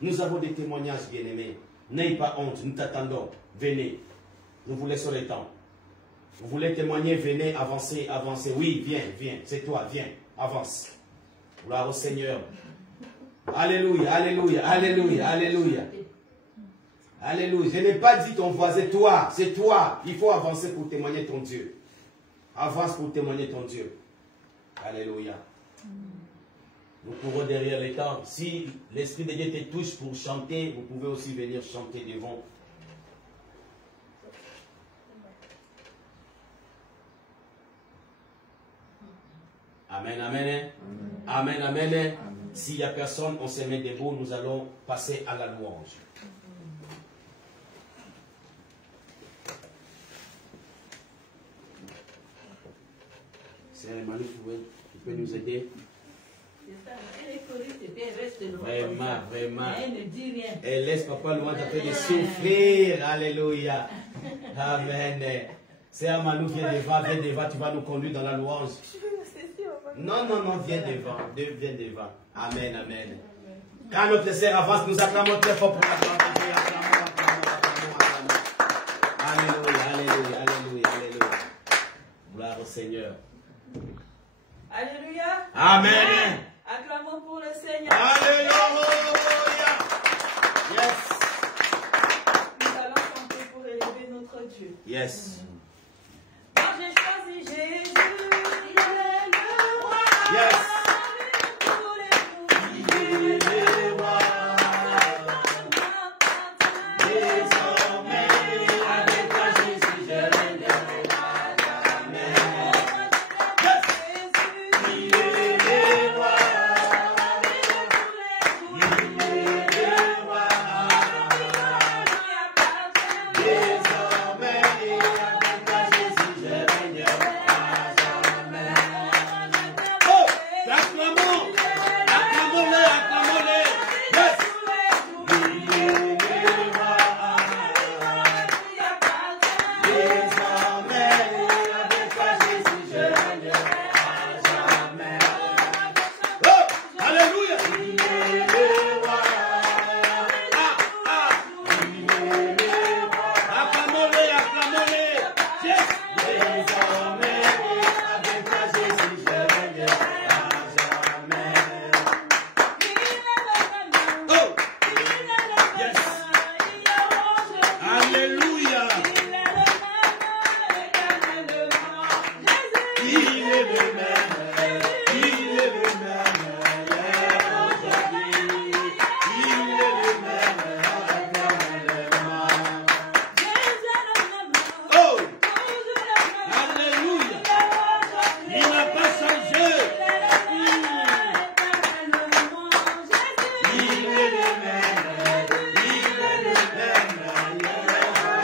Nous avons des témoignages, bien-aimés. N'ayez pas honte, nous t'attendons. Venez. Nous vous laissons le temps. Vous voulez témoigner, venez, avancez, avancez. Oui, viens, viens. C'est toi, viens, avance. Gloire au Seigneur. Alléluia, alléluia, alléluia, alléluia. Alléluia. Je n'ai pas dit ton voisin, toi, c'est toi. Il faut avancer pour témoigner ton Dieu. Avance pour témoigner ton Dieu. Alléluia. Nous courons derrière les temps. Si l'Esprit de Dieu te touche pour chanter, vous pouvez aussi venir chanter devant. Amen, amen. Amen, amen. Amen. S'il n'y a personne, on se met debout. Nous allons passer à la louange. C'est Manu, tu peux nous aider? Vraiment, vraiment. Elle ne dit rien. Elle laisse papa loin en train de souffrir. Alléluia. Amen. C'est Manu, viens devant, tu vas nous conduire dans la louange. Non, non, non, viens devant. Viens devant. Amen, amen. Quand notre sœur avance, nous acclamons très fort pour la gloire de Dieu. Alléluia, alléluia, alléluia, alléluia. Gloire au Seigneur. Alléluia. Amen. Acclamons pour le Seigneur. Alléluia. Yes. Nous allons chanter pour élever notre Dieu. Yes. Moi j'ai choisi Jésus, il est le roi. Yes. Tous les jours, il est le roi. Désormais, avec toi Jésus, je règnerai à jamais. Il est le roi. Il est le roi. Désormais, avec toi Jésus, je règnerai à jamais. Oh, acclamons. Acclamons-le, acclamons-le. Yes. Il est le roi. Désormais, avec toi Jésus, je règnerai à jamais. Oh, alléluia. Il est le roi. Il est le roi. Acclamons-le, acclamons-le. Yes. Désormais, avec toi Jésus, je règnerai à jamais. Oh, yes. Alléluia. Il est le même, il est le même, hier, aujourd'hui. Il est le même, éternellement. Oh, alléluia. Il n'a pas changé. Il est le même, il est le même, hier,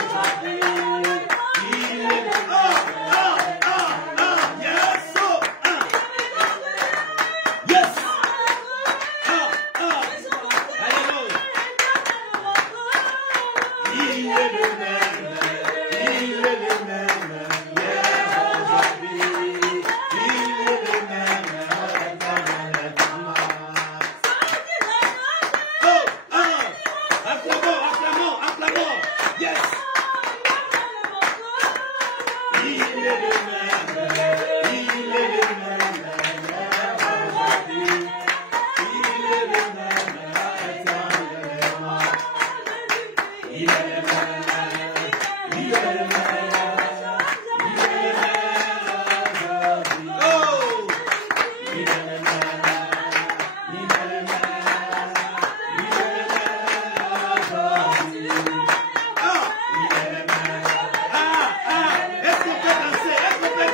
aujourd'hui. Il est le même. Yes. Oh, yes. Alléluia. Il est le même, il est le même, hier, aujourd'hui. Il est le même, éternellement. Oh, acclamons, acclamons, acclamons. Yes. Il est le même, il est le même, hier, aujourd'hui. Il est le même, éternellement. Il est le même, il est le même, il est le même, aujourd'hui. Oh, Il est le même, il est le même, il est le même, aujourd'hui. ah, Il est le même. est-ce qu'on peut danser? Est-ce qu'on peut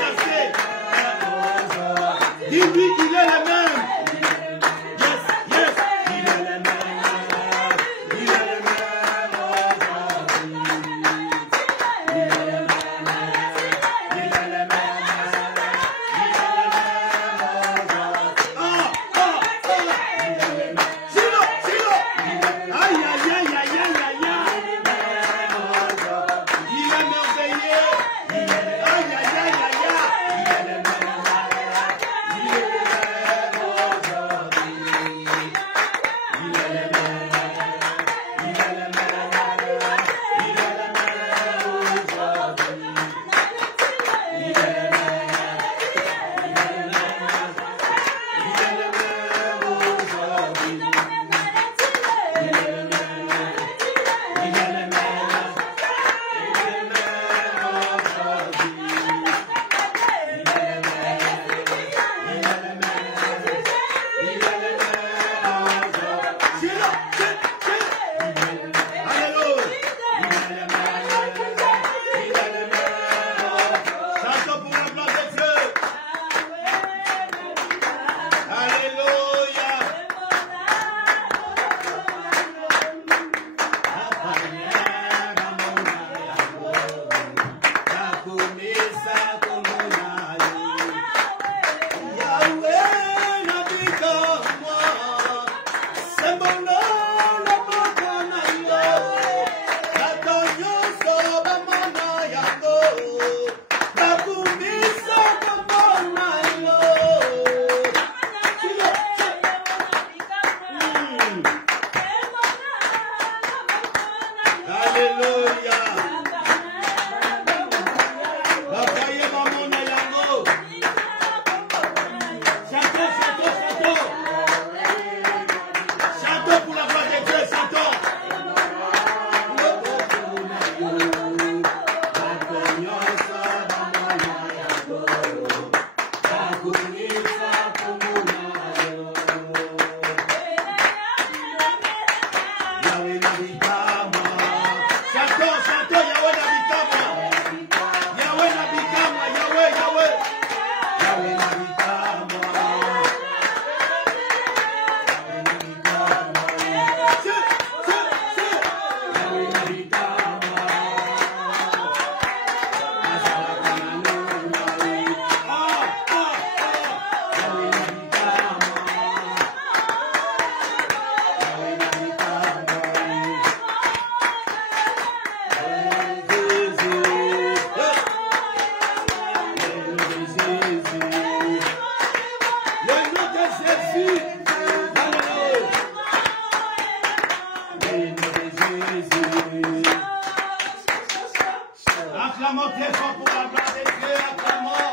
Acclamons très fort pour la gloire de Dieu. Acclamons.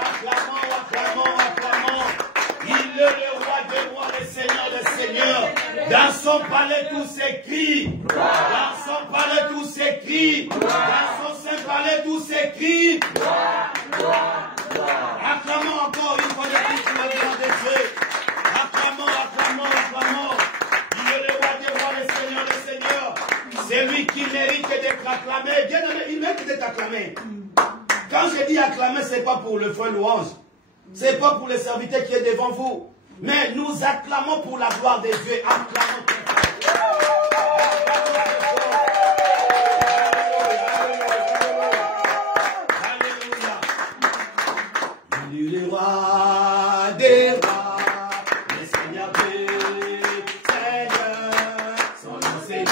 Acclamons, acclamons, acclamons. Il est le roi des rois, le seigneur des seigneurs. Dans son palais, tout s'écrit. Dans son palais, tout s'écrit. Dans son saint palais, tout s'écrit. Acclamons encore une fois de plus pour la gloire de Dieu. Acclamons, acclamons, acclamons. Il est le roi des rois, le seigneur des seigneurs. C'est lui qui mérite d'être acclamé. Bien aimé, il mérite d'être acclamé. Quand je dis acclamer, ce n'est pas pour le feu louange. Ce n'est pas pour le serviteur qui est devant vous. Mais nous acclamons pour la gloire de Dieu. Acclamons très fort. Alléluia. Il est le roi des rois, le Seigneur des seigneurs. Son nom c'est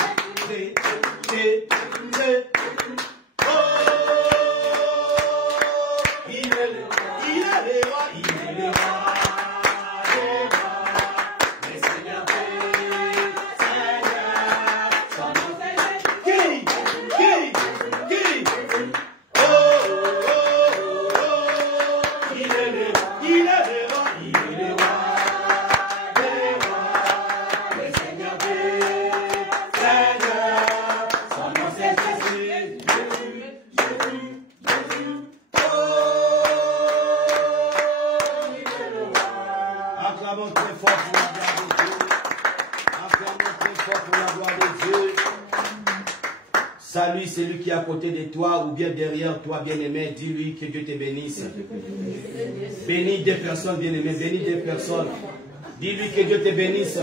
Salue celui qui est à côté de toi ou bien derrière toi, bien-aimé. Dis-lui que Dieu te bénisse. Bénis des personnes, bien-aimé. Bénis des personnes. Dis-lui que Dieu te bénisse.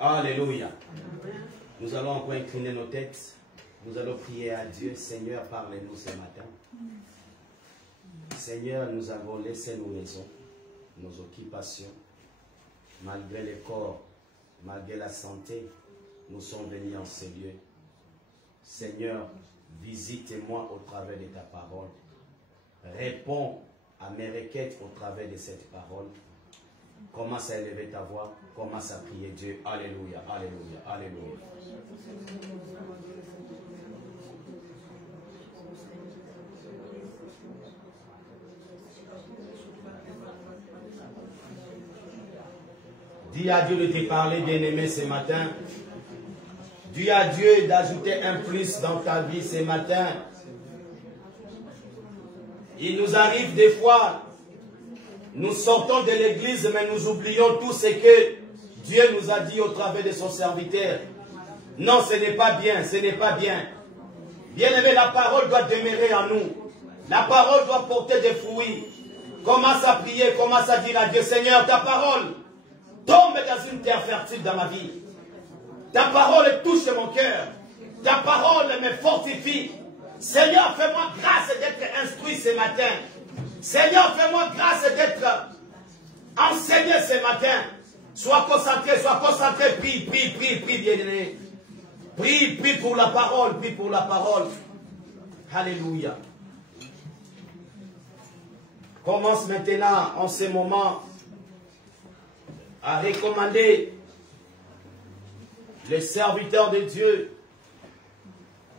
Alléluia. Nous allons encore incliner nos têtes. Nous allons prier à Dieu. Seigneur, parle-nous ce matin. Seigneur, nous avons laissé nos maisons, nos occupations. Malgré le corps, malgré la santé, nous sommes venus en ces lieux. Seigneur, visite-moi au travers de ta parole. Réponds à mes requêtes au travers de cette parole. Commence à élever ta voix. Commence à prier Dieu. Alléluia, alléluia, alléluia. Dis à Dieu de te parler, bien-aimé, ce matin. Dis à Dieu d'ajouter un plus dans ta vie ce matin. Il nous arrive des fois, nous sortons de l'église, mais nous oublions tout ce que Dieu nous a dit au travers de son serviteur. Non, ce n'est pas bien, ce n'est pas bien. Bien-aimé, la parole doit demeurer en nous. La parole doit porter des fruits. Commence à prier, commence à dire à Dieu, Seigneur, ta parole tombe dans une terre fertile dans ma vie. Ta parole touche mon cœur. Ta parole me fortifie. Seigneur, fais-moi grâce d'être instruit ce matin. Seigneur, fais-moi grâce d'être enseigné ce matin. Sois concentré, prie, prie, prie, prie, bien-aimé. Prie, prie pour la parole, prie pour la parole. Alléluia. Commence maintenant, en ce moment, à recommander les serviteurs de Dieu,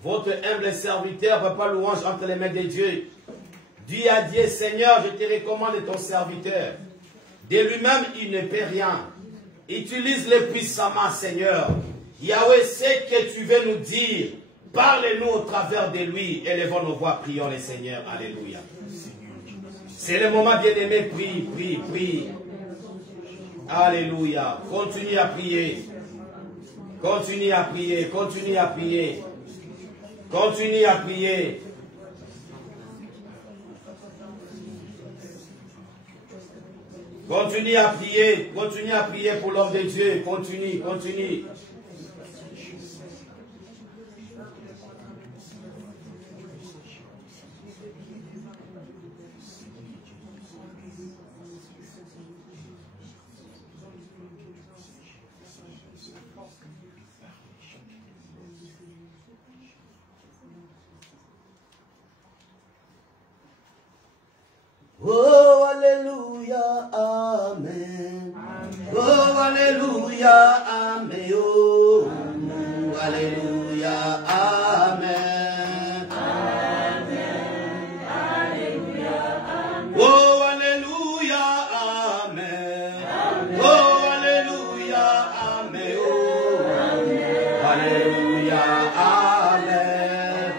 votre humble serviteur, papa louange entre les mains de Dieu. Dis à Dieu, Seigneur, je te recommande ton serviteur. De lui-même, il ne peut rien. Utilise-le puissamment, Seigneur. Yahweh, c'est que tu veux nous dire. Parle-nous au travers de lui. Élevons nos voix, prions le Seigneur. Alléluia. C'est le moment, bien-aimé, prie, prie, prie. Alléluia. Continue à prier. Continue à prier. Continue à prier. Continue à prier. Continue à prier. Continue à prier pour l'homme de Dieu. Continue, continue. Oh, alléluia, amen. Oh, alléluia, amen. Amen. Oh. Alléluia. Amen. Oh, alléluia. Amen. Oh, alléluia. Amen. Oh. Alléluia. Amen.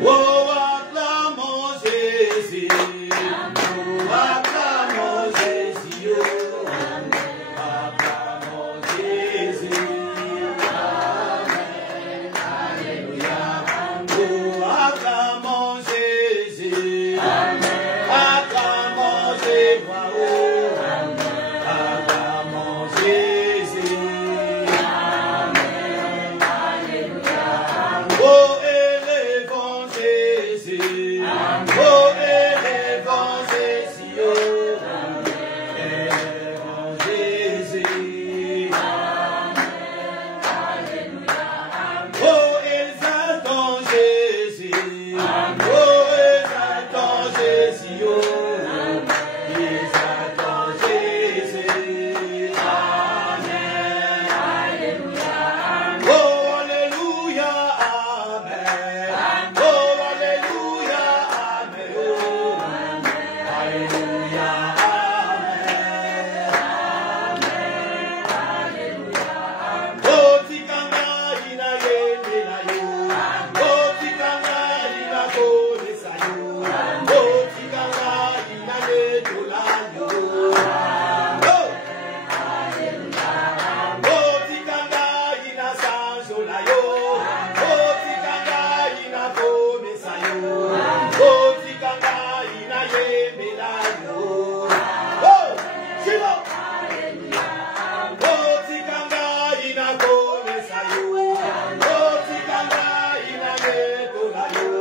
Oh, acclamons Jésus. Oh, acclamons Jésus. Oh, acclamons Jésus. Amen. Alléluia. Oh, acclamons Jésus. Acclamons Jésus. Oh, acclamons Jésus. Oh, élevons Jésus. Oh, élevons Jésus. Oh, élevons Jésus. Oh, exaltons Jésus. Oh, exaltons Jésus. Oh, exaltons Jésus. Amen. Oh, alléluia. Amen. Oh, alléluia. Amen. Oh, alléluia. Amen. Oh, tikanga ina yende na yo. Oh, tikanga ina kone sa yo. Oh, tikanga ina neto la yo. Oh, oh, tikanga ina sanjo la yo. Oh, tikanga ina kone sa yo. Oh, tikanga ina yende la yo. Oh, shiva. Oh, tikanga ina kone sa yo. Oh, tikanga ina neto la yo.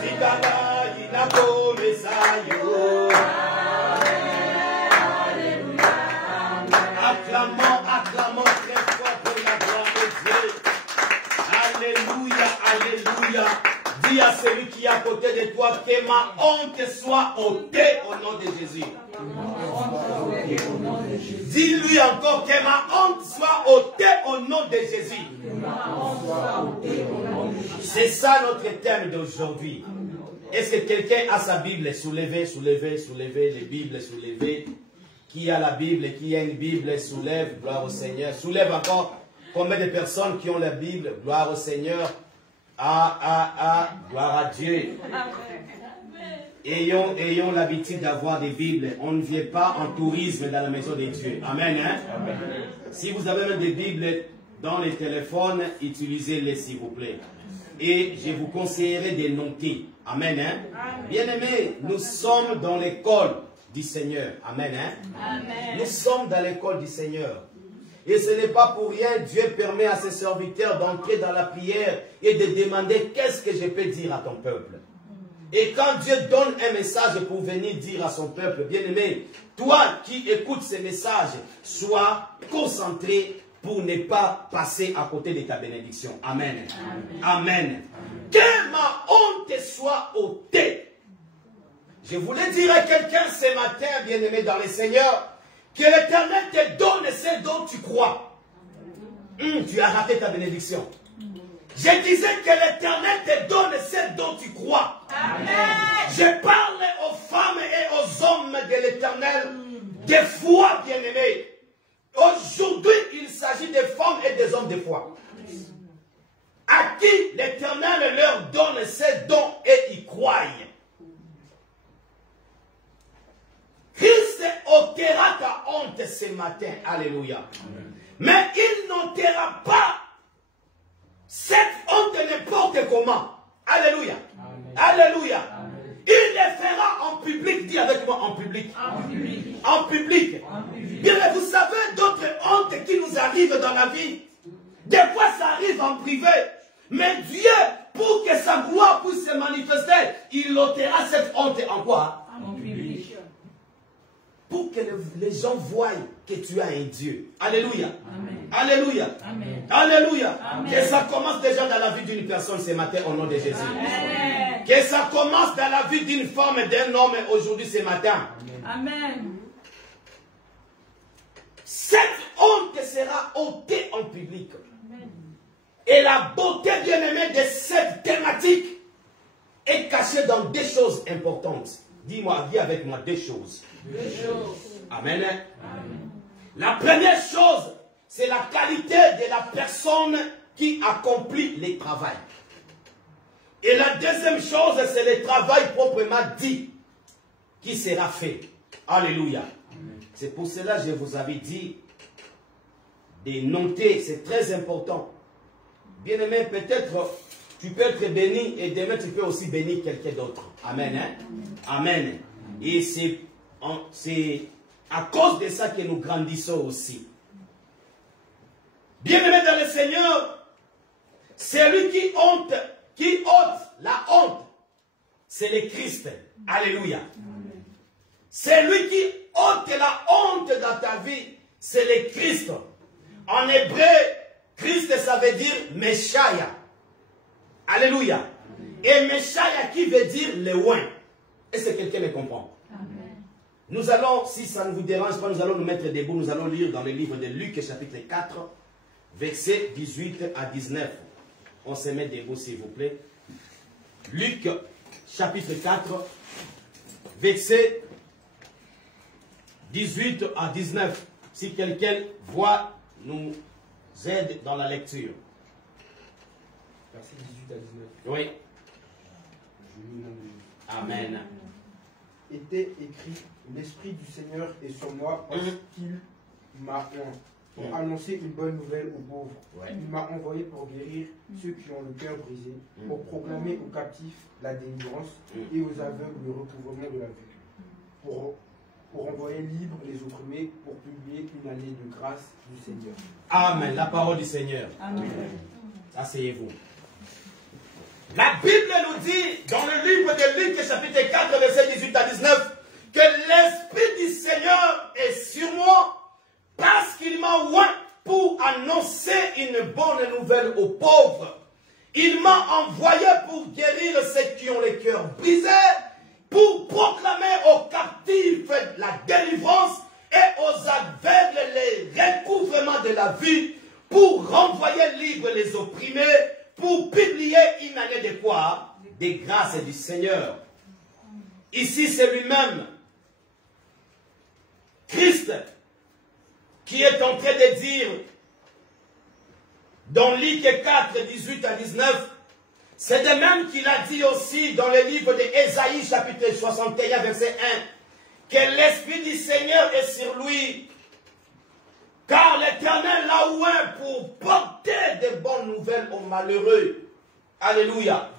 Tikanga ina kone sa yo. Acclamons, acclamons très fort pour la gloire de Dieu. Alléluia, alléluia. Dis à celui qui est à côté de toi que ma honte soit ôtée au nom de Jésus. Dis-lui encore que ma honte soit ôtée au nom de Jésus. C'est ça notre thème d'aujourd'hui. Est-ce que quelqu'un a sa Bible? Soulevez, soulevez, soulevez, les Bibles soulevées. Qui a la Bible, qui a une Bible, soulève, gloire au Seigneur. Soulève encore combien de personnes qui ont la Bible, gloire au Seigneur. Gloire à Dieu. Ayons l'habitude d'avoir des Bibles. On ne vient pas en tourisme dans la maison de Dieu. Amen. Hein? Amen. Si vous avez même des Bibles dans les téléphones, utilisez-les s'il vous plaît. Et je vous conseillerais de noter. Amen. Hein? Bien-aimés, nous sommes dans l'école du Seigneur. Amen. Hein? Amen. Nous sommes dans l'école du Seigneur. Et ce n'est pas pour rien, Dieu permet à ses serviteurs d'entrer dans la prière et de demander qu'est-ce que je peux dire à ton peuple. Et quand Dieu donne un message pour venir dire à son peuple, bien-aimé, toi qui écoutes ce message, sois concentré pour ne pas passer à côté de ta bénédiction. Amen. Amen. Amen. Que ma honte soit ôtée. Je voulais dire à quelqu'un ce matin, bien-aimé dans le Seigneur, que l'Éternel te donne ce dont tu crois. Tu as raté ta bénédiction. Je disais que l'Éternel te donne ce dont tu crois. Amen. Je parle aux femmes et aux hommes de l'Éternel de foi, bien-aimés. Aujourd'hui, il s'agit des femmes et des hommes de foi. À qui l'Éternel leur donne ce dons et y croient. Christ ôtera ta honte ce matin. Alléluia. Amen. Mais il n'ôtera pas cette honte n'importe comment. Alléluia. Amen. Alléluia. Amen. Il le fera en public. Dis avec moi en public. En public. En public. En public. Bien, vous savez d'autres hontes qui nous arrivent dans la vie. Des fois ça arrive en privé. Mais Dieu, pour que sa gloire puisse se manifester, il ôtera cette honte en quoi? En public. Pour que les gens voient que tu as un Dieu. Alléluia. Amen. Alléluia. Amen. Alléluia. Amen. Que ça commence déjà dans la vie d'une personne ce matin au nom de Jésus. Amen. Que ça commence dans la vie d'une femme et d'un homme aujourd'hui ce matin. Amen. cette honte sera ôtée en public. Et la beauté, bien-aimée, de cette thématique est cachée dans deux choses importantes. Dis-moi, dis avec moi deux choses. Amen. Amen. La première chose, c'est la qualité de la personne qui accomplit le travail. Et la deuxième chose, c'est le travail proprement dit qui sera fait. Alléluia. C'est pour cela que je vous avais dit de noter, c'est très important. Bien-aimé, peut-être tu peux être béni et demain tu peux aussi bénir quelqu'un d'autre. Amen. Hein? Amen. Et c'est à cause de ça que nous grandissons aussi. Bien-aimé dans le Seigneur, celui qui ôte la honte, c'est le Christ. Alléluia. Celui qui ôte la honte dans ta vie, c'est le Christ. En hébreu, Christ, ça veut dire Meshaya. Alléluia. Et Meshaya qui veut dire le oint. Est-ce que quelqu'un me comprend? Amen. Nous allons, si ça ne vous dérange pas, nous allons nous mettre debout. Nous allons lire dans le livre de Luc, chapitre 4, versets 18 à 19. On se met debout, s'il vous plaît. Luc, chapitre 4, versets 18 à 19. Si quelqu'un voit, nous aide dans la lecture. Verset 18 à 19. Oui. Amen. Était écrit, l'Esprit du Seigneur est sur moi parce qu'il m'a oint pour annoncer une bonne nouvelle aux pauvres. Ouais. Il m'a envoyé pour guérir ceux qui ont le cœur brisé, pour proclamer aux captifs la délivrance et aux aveugles le recouvrement de la vue, pour envoyer libres les opprimés, pour publier une année de grâce du Seigneur. Amen. La parole du Seigneur. Amen. Asseyez-vous. La Bible nous dit, dans le livre de Luc, chapitre 4, verset 18 à 19, que l'Esprit du Seigneur est sur moi, parce qu'il m'a oint pour annoncer une bonne nouvelle aux pauvres. Il m'a envoyé pour guérir ceux qui ont le cœur brisé, pour proclamer aux captifs la délivrance et aux aveugles les recouvrements de la vue, pour renvoyer libres les opprimés, pour publier une année de quoi? Des grâces du Seigneur. Ici, c'est lui-même, Christ, qui est en train de dire, dans Luc 4, 18 à 19, c'est de même qu'il a dit aussi dans le livre d'Ésaïe, chapitre 61, verset 1, que l'Esprit du Seigneur est sur lui, car l'Éternel l'a oint pour porter de bonnes nouvelles aux malheureux. Alléluia.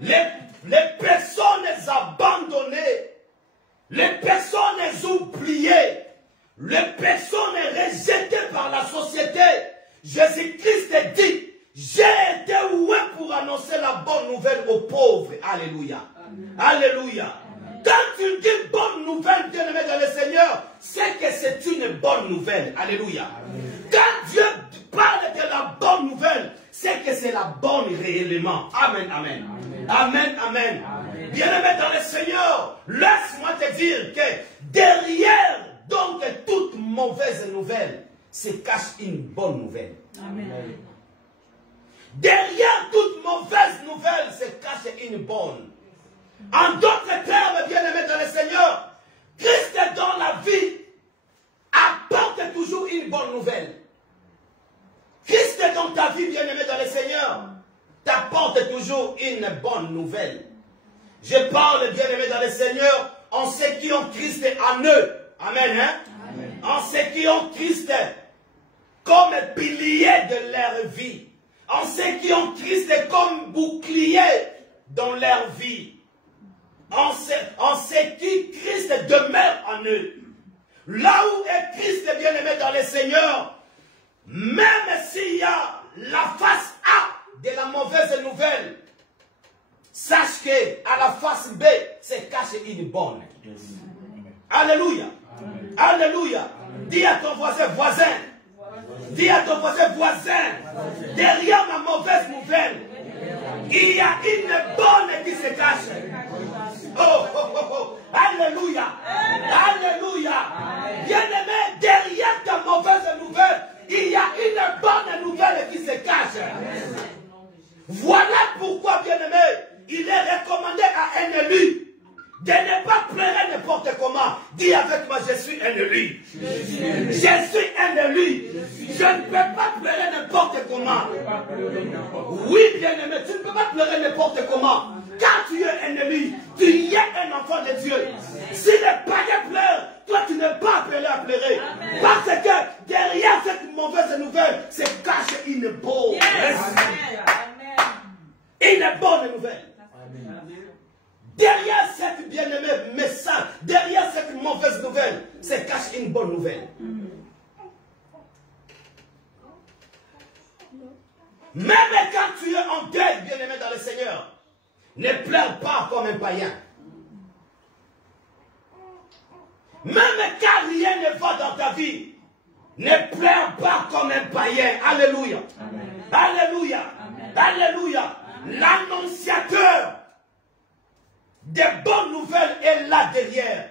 Les personnes abandonnées, les personnes oubliées, les personnes rejetées par la société, Jésus-Christ dit, j'ai été oint pour annoncer la bonne nouvelle aux pauvres. Alléluia. Amen. Alléluia. Amen. Quand tu dis bonne nouvelle, bien-aimé dans le Seigneur, c'est que c'est une bonne nouvelle. Alléluia. Amen. Quand Dieu parle de la bonne nouvelle, c'est que c'est la bonne réellement. Amen, amen. Amen, amen. Amen. Amen. Bien-aimé dans le Seigneur, laisse-moi te dire que derrière donc toute mauvaise nouvelle se cache une bonne nouvelle. Amen. Derrière toute mauvaise nouvelle se cache une bonne. En d'autres termes, bien-aimés dans le Seigneur, Christ dans la vie apporte toujours une bonne nouvelle. Christ dans ta vie, bien-aimé dans le Seigneur, t'apporte toujours une bonne nouvelle. Je parle, bien-aimé dans le Seigneur, en ceux qui ont Christ en eux. Amen. Hein? Amen. En ceux qui ont Christ comme pilier de leur vie. En ceux qui ont Christ comme bouclier dans leur vie. En ceux qui Christ demeure en eux. Là où est Christ bien-aimé dans le Seigneur, même s'il y a la face A de la mauvaise nouvelle, sache qu'à la face B se cache une bonne. Alléluia. Amen. Alléluia. Amen. Dis à ton voisin, dis à ton voisin, derrière ma mauvaise nouvelle, il y a une bonne qui se cache. Oh, oh, oh, oh. Alléluia. Alléluia. Bien-aimé, derrière ta mauvaise Je suis un élu. Je ne peux pas pleurer n'importe comment. Oui, bien-aimé, tu ne peux pas pleurer n'importe comment. Car tu es un élu, tu y es un enfant de Dieu. Si les païens pleurent, toi tu n'es pas appelé à pleurer. Parce que derrière cette mauvaise nouvelle se cache une bonne. Une bonne nouvelle. Derrière cette bien-aimée message, derrière cette mauvaise nouvelle, se cache une bonne nouvelle. Même quand tu es en deuil, bien-aimé dans le Seigneur, ne pleure pas comme un païen. Même quand rien ne va dans ta vie, ne pleure pas comme un païen. Alléluia. Amen. Alléluia. Amen. Alléluia. L'annonciateur des bonnes nouvelles est là derrière.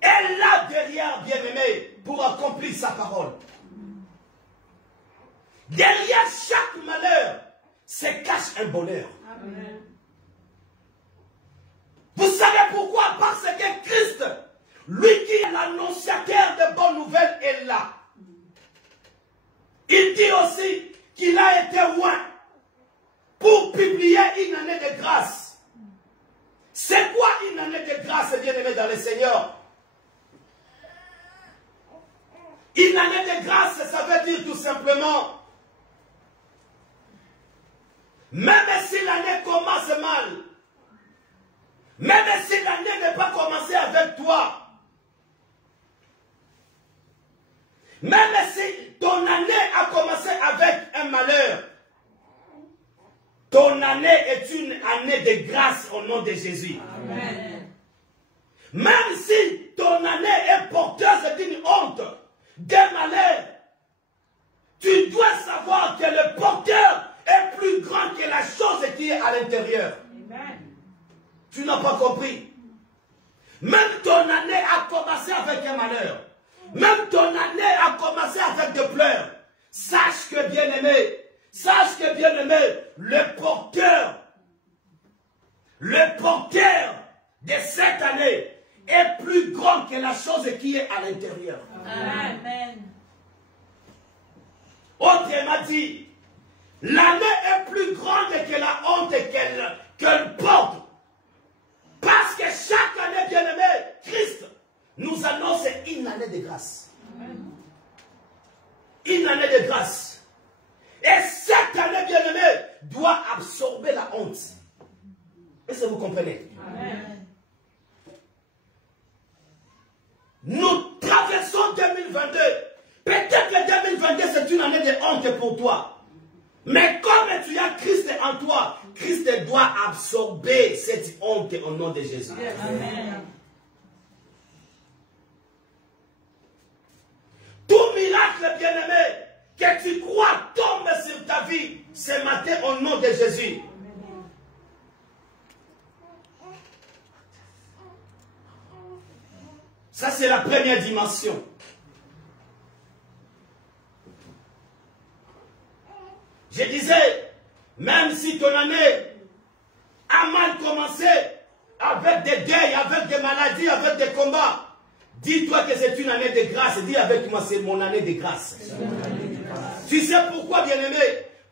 Est là derrière, bien-aimé, pour accomplir sa parole. Derrière chaque malheur se cache un bonheur. Amen. Vous savez pourquoi? Parce que Christ, lui qui est l'annonciateur de bonnes nouvelles, est là. Il dit aussi qu'il a été loin pour publier une année de grâce. C'est quoi une année de grâce, bien-aimé dans le Seigneur? Une année de grâce, ça veut dire tout simplement, même si l'année commence mal, même si l'année n'est pas commencée avec toi, même si ton année a commencé avec un malheur, ton année est une année de grâce au nom de Jésus. Amen. Même si ton année est porteuse d'une honte, d'un malheur, tu dois savoir que le porteur est plus grand que la chose qui est à l'intérieur. Tu n'as pas compris. Même ton année a commencé avec un malheur. Même ton année a commencé avec des pleurs. Sache que bien-aimé, le porteur de cette année est plus grand que la chose qui est à l'intérieur. Amen. Autrement dit, l'année est plus grande que la honte qu'elle porte. Parce que chaque année, bien-aimé, Christ nous annonce une année de grâce. Une année de grâce. Et cette année, bien-aimé, doit absorber la honte. Est-ce que vous comprenez? Amen. Nous traversons 2022. Peut-être que 2022, c'est une année de honte pour toi. Mais comme tu as Christ en toi, Christ doit absorber cette honte au nom de Jésus. Amen. Tout miracle, bien-aimé, que tu crois tombe sur ta vie ce matin au nom de Jésus. Ça, c'est la première dimension. Je disais, même si ton année a mal commencé, avec des deuils, avec des maladies, avec des combats, dis-toi que c'est une année de grâce. Dis avec moi, c'est mon année de grâce. Tu sais pourquoi, bien-aimé?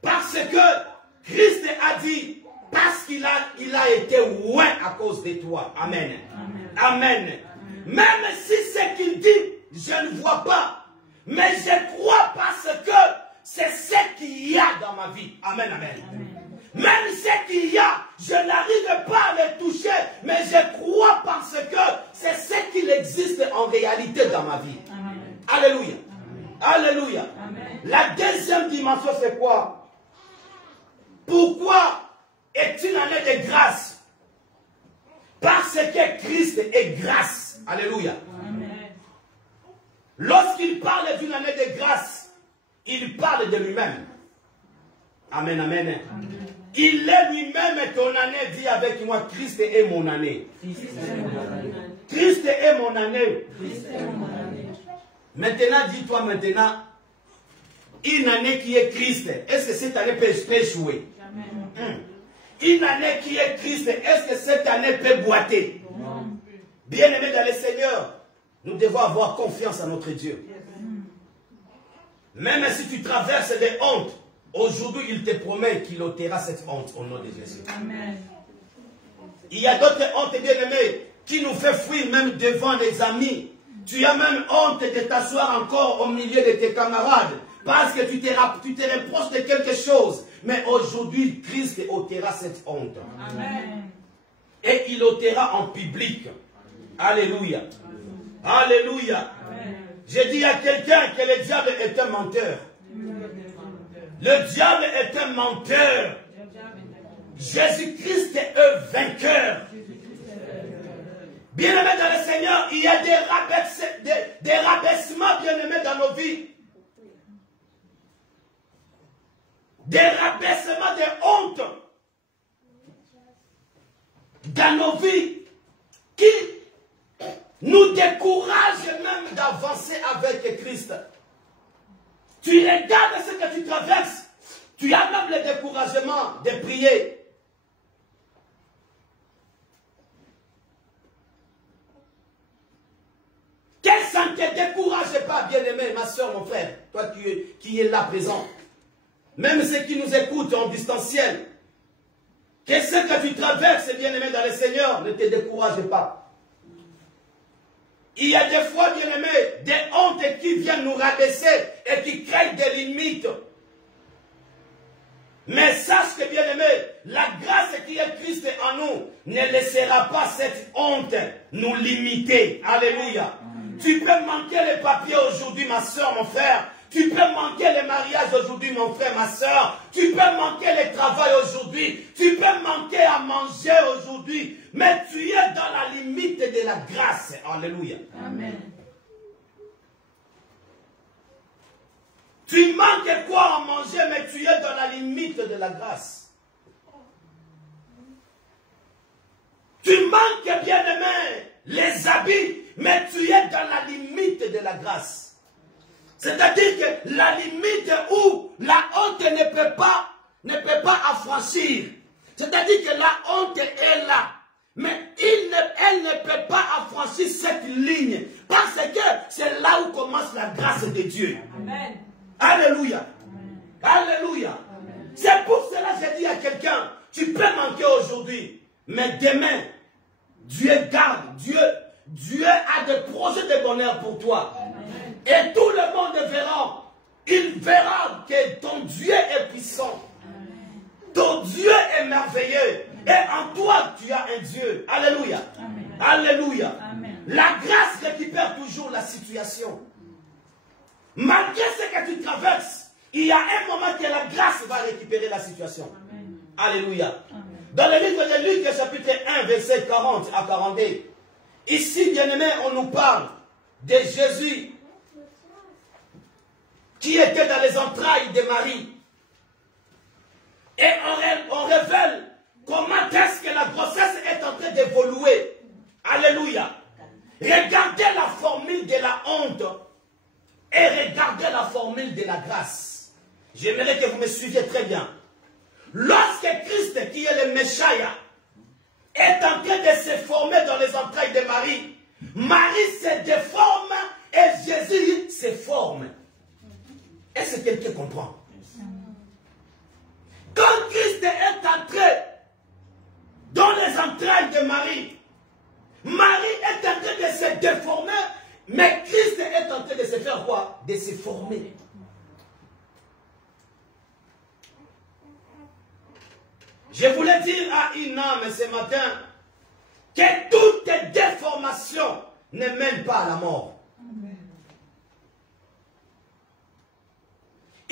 Parce que Christ a dit, parce qu'il a été loin à cause de toi. Amen. Amen. Amen. Même si ce qu'il dit, je ne vois pas, mais je crois parce que c'est ce qu'il y a dans ma vie. Amen, amen. Même ce qu'il y a, je n'arrive pas à le toucher, mais je crois parce que c'est ce qu'il existe en réalité dans ma vie. Amen. Alléluia. Amen. Alléluia. Amen. La deuxième dimension, c'est quoi? Pourquoi est une année de grâce? Parce que Christ est grâce. Alléluia. Lorsqu'il parle d'une année de grâce, il parle de lui-même. Amen, amen. Amen. Il est lui-même ton année. Dis avec moi, Christ est mon année. Christ est mon année. Maintenant, dis-toi maintenant, une année qui est Christ, est-ce que cette année peut échouer? Une année qui est Christ, est-ce que cette année peut boiter? Bien-aimé dans le Seigneur, Nous devons avoir confiance en notre Dieu. Même si tu traverses des hontes, aujourd'hui, il te promet qu'il ôtera cette honte au nom de Jésus. Amen. Il y a d'autres hontes, bien-aimés, qui nous fait fuir même devant les amis. Tu as même honte de t'asseoir encore au milieu de tes camarades parce que tu te reproches de quelque chose. Mais aujourd'hui, Christ ôtera cette honte. Amen. Et il ôtera en public. Alléluia. Alléluia. J'ai dit à quelqu'un que le diable est un menteur. Le diable est un menteur. Jésus-Christ est un vainqueur. Bien-aimés dans le Seigneur, il y a des rabaissements, bien-aimés, dans nos vies. Des rabaissements, des hontes dans nos vies qui nous découragent même d'avancer avec Christ. Tu regardes ce que tu traverses, tu as même le découragement de prier. Que ça ne te décourage pas, bien-aimé, ma soeur, mon frère, toi qui es là présent. Même ceux qui nous écoutent en distanciel. Que ce que tu traverses, bien-aimé, dans le Seigneur, ne te décourage pas. Il y a des fois, bien-aimé, des hontes qui viennent nous rabaisser et qui créent des limites. Mais sache que, bien-aimé, la grâce qui est Christ en nous ne laissera pas cette honte nous limiter. Alléluia. Tu peux manquer les papiers aujourd'hui, ma soeur, mon frère. Tu peux manquer les mariages aujourd'hui, mon frère, ma soeur. Tu peux manquer le travail aujourd'hui. Tu peux manquer à manger aujourd'hui. Mais tu es dans la limite de la grâce. Alléluia. Amen. Tu manques quoi à manger, mais tu es dans la limite de la grâce. Tu manques, bien-aimé, les habits, mais tu es dans la limite de la grâce. C'est-à-dire que la limite où la honte ne peut pas affranchir. C'est-à-dire que la honte est là. Mais elle ne peut pas affranchir cette ligne. Parce que c'est là où commence la grâce de Dieu. Amen. Alléluia. Amen. Alléluia. C'est pour cela que j'ai dit à quelqu'un, tu peux manquer aujourd'hui, mais demain, Dieu garde, Dieu a des projets de bonheur pour toi. Et tout le monde verra. Il verra que ton Dieu est puissant. Ton Dieu est merveilleux. Et en toi, tu as un Dieu. Alléluia. Amen. Alléluia. Amen. La grâce récupère toujours la situation. Malgré ce que tu traverses, il y a un moment que la grâce va récupérer la situation. Amen. Alléluia. Amen. Dans le livre de Luc, chapitre 1, verset 40 à 42, ici, bien-aimé, on nous parle de Jésus qui était dans les entrailles de Marie. Et on révèle comment est-ce que la grossesse est en train d'évoluer. Alléluia. Regardez la formule de la honte et regardez la formule de la grâce. J'aimerais que vous me suiviez très bien. Lorsque Christ, qui est le Messia, est en train de se former dans les entrailles de Marie, Marie se déforme et Jésus se forme. Est-ce que quelqu'un comprend? Quand Christ est entré dans les entrailles de Marie, Marie est en train de se déformer, mais Christ est en train de se faire quoi? De se former. Je voulais dire à une âme ce matin que toute déformation ne mène pas à la mort.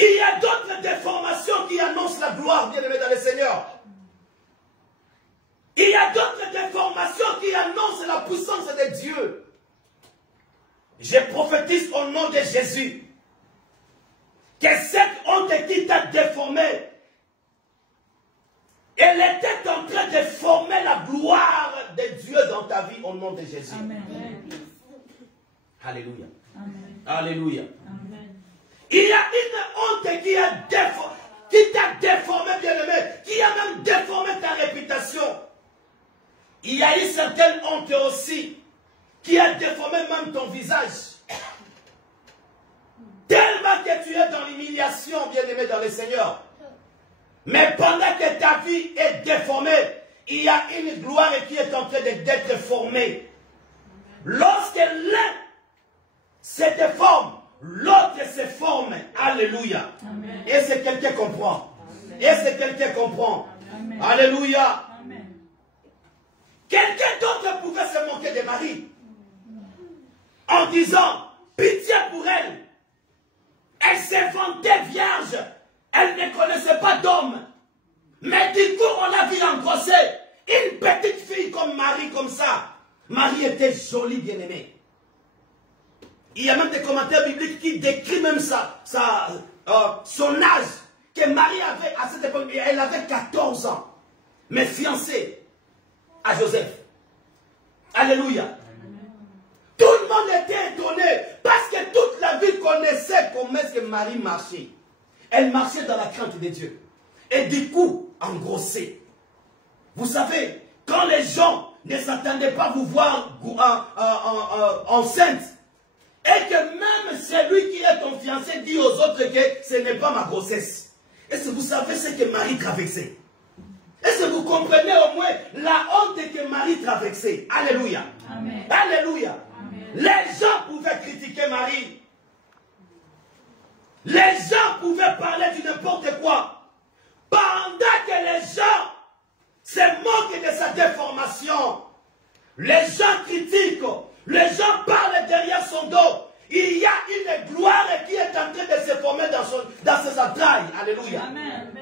Il y a d'autres déformations qui annoncent la gloire, bien-aimés dans le Seigneur. Il y a d'autres déformations qui annoncent la puissance de Dieu. Je prophétise au nom de Jésus que cette honte qui t'a déformé, elle était en train de former la gloire de Dieu dans ta vie au nom de Jésus. Amen. Alléluia. Amen. Alléluia. Amen. Il y a une honte qui t'a déformé, bien-aimé, qui a même déformé ta réputation. Il y a une certaine honte aussi qui a déformé même ton visage. Tellement que tu es dans l'humiliation, bien-aimé dans le Seigneur. Mais pendant que ta vie est déformée, il y a une gloire qui est en train d'être formée. Lorsque l'un se déforme, l'autre se forme. Alléluia. Amen. Et c'est quelqu'un qui comprend. Amen. Et c'est quelqu'un qui comprend. Amen. Alléluia. Amen. Quelqu'un d'autre pouvait se moquer de Marie en disant, pitié pour elle. Elle s'est vantée vierge. Elle ne connaissait pas d'homme. Mais du coup, on l'a vu engrosser. Une petite fille comme Marie, comme ça. Marie était jolie, bien-aimée. Il y a même des commentaires bibliques qui décrivent même son âge. Que Marie avait à cette époque. Elle avait 14 ans. Mais fiancée à Joseph. Alléluia. Tout le monde était étonné. Parce que toute la ville connaissait comment est-ce que Marie marchait. Elle marchait dans la crainte de Dieu. Et du coup, engrossée. Vous savez, quand les gens ne s'attendaient pas à vous voir enceinte, et que même celui qui est ton fiancé dit aux autres que ce n'est pas ma grossesse. Est-ce que vous savez ce que Marie traversait? Est-ce que vous comprenez au moins la honte que Marie traversait? Alléluia. Amen. Alléluia. Amen. Les gens pouvaient critiquer Marie. Les gens pouvaient parler de n'importe quoi. Pendant que les gens se moquent de sa déformation, les gens critiquent, les gens parlent derrière son dos. Il y a une gloire qui est en train de se former dans ses entrailles. Alléluia. Amen.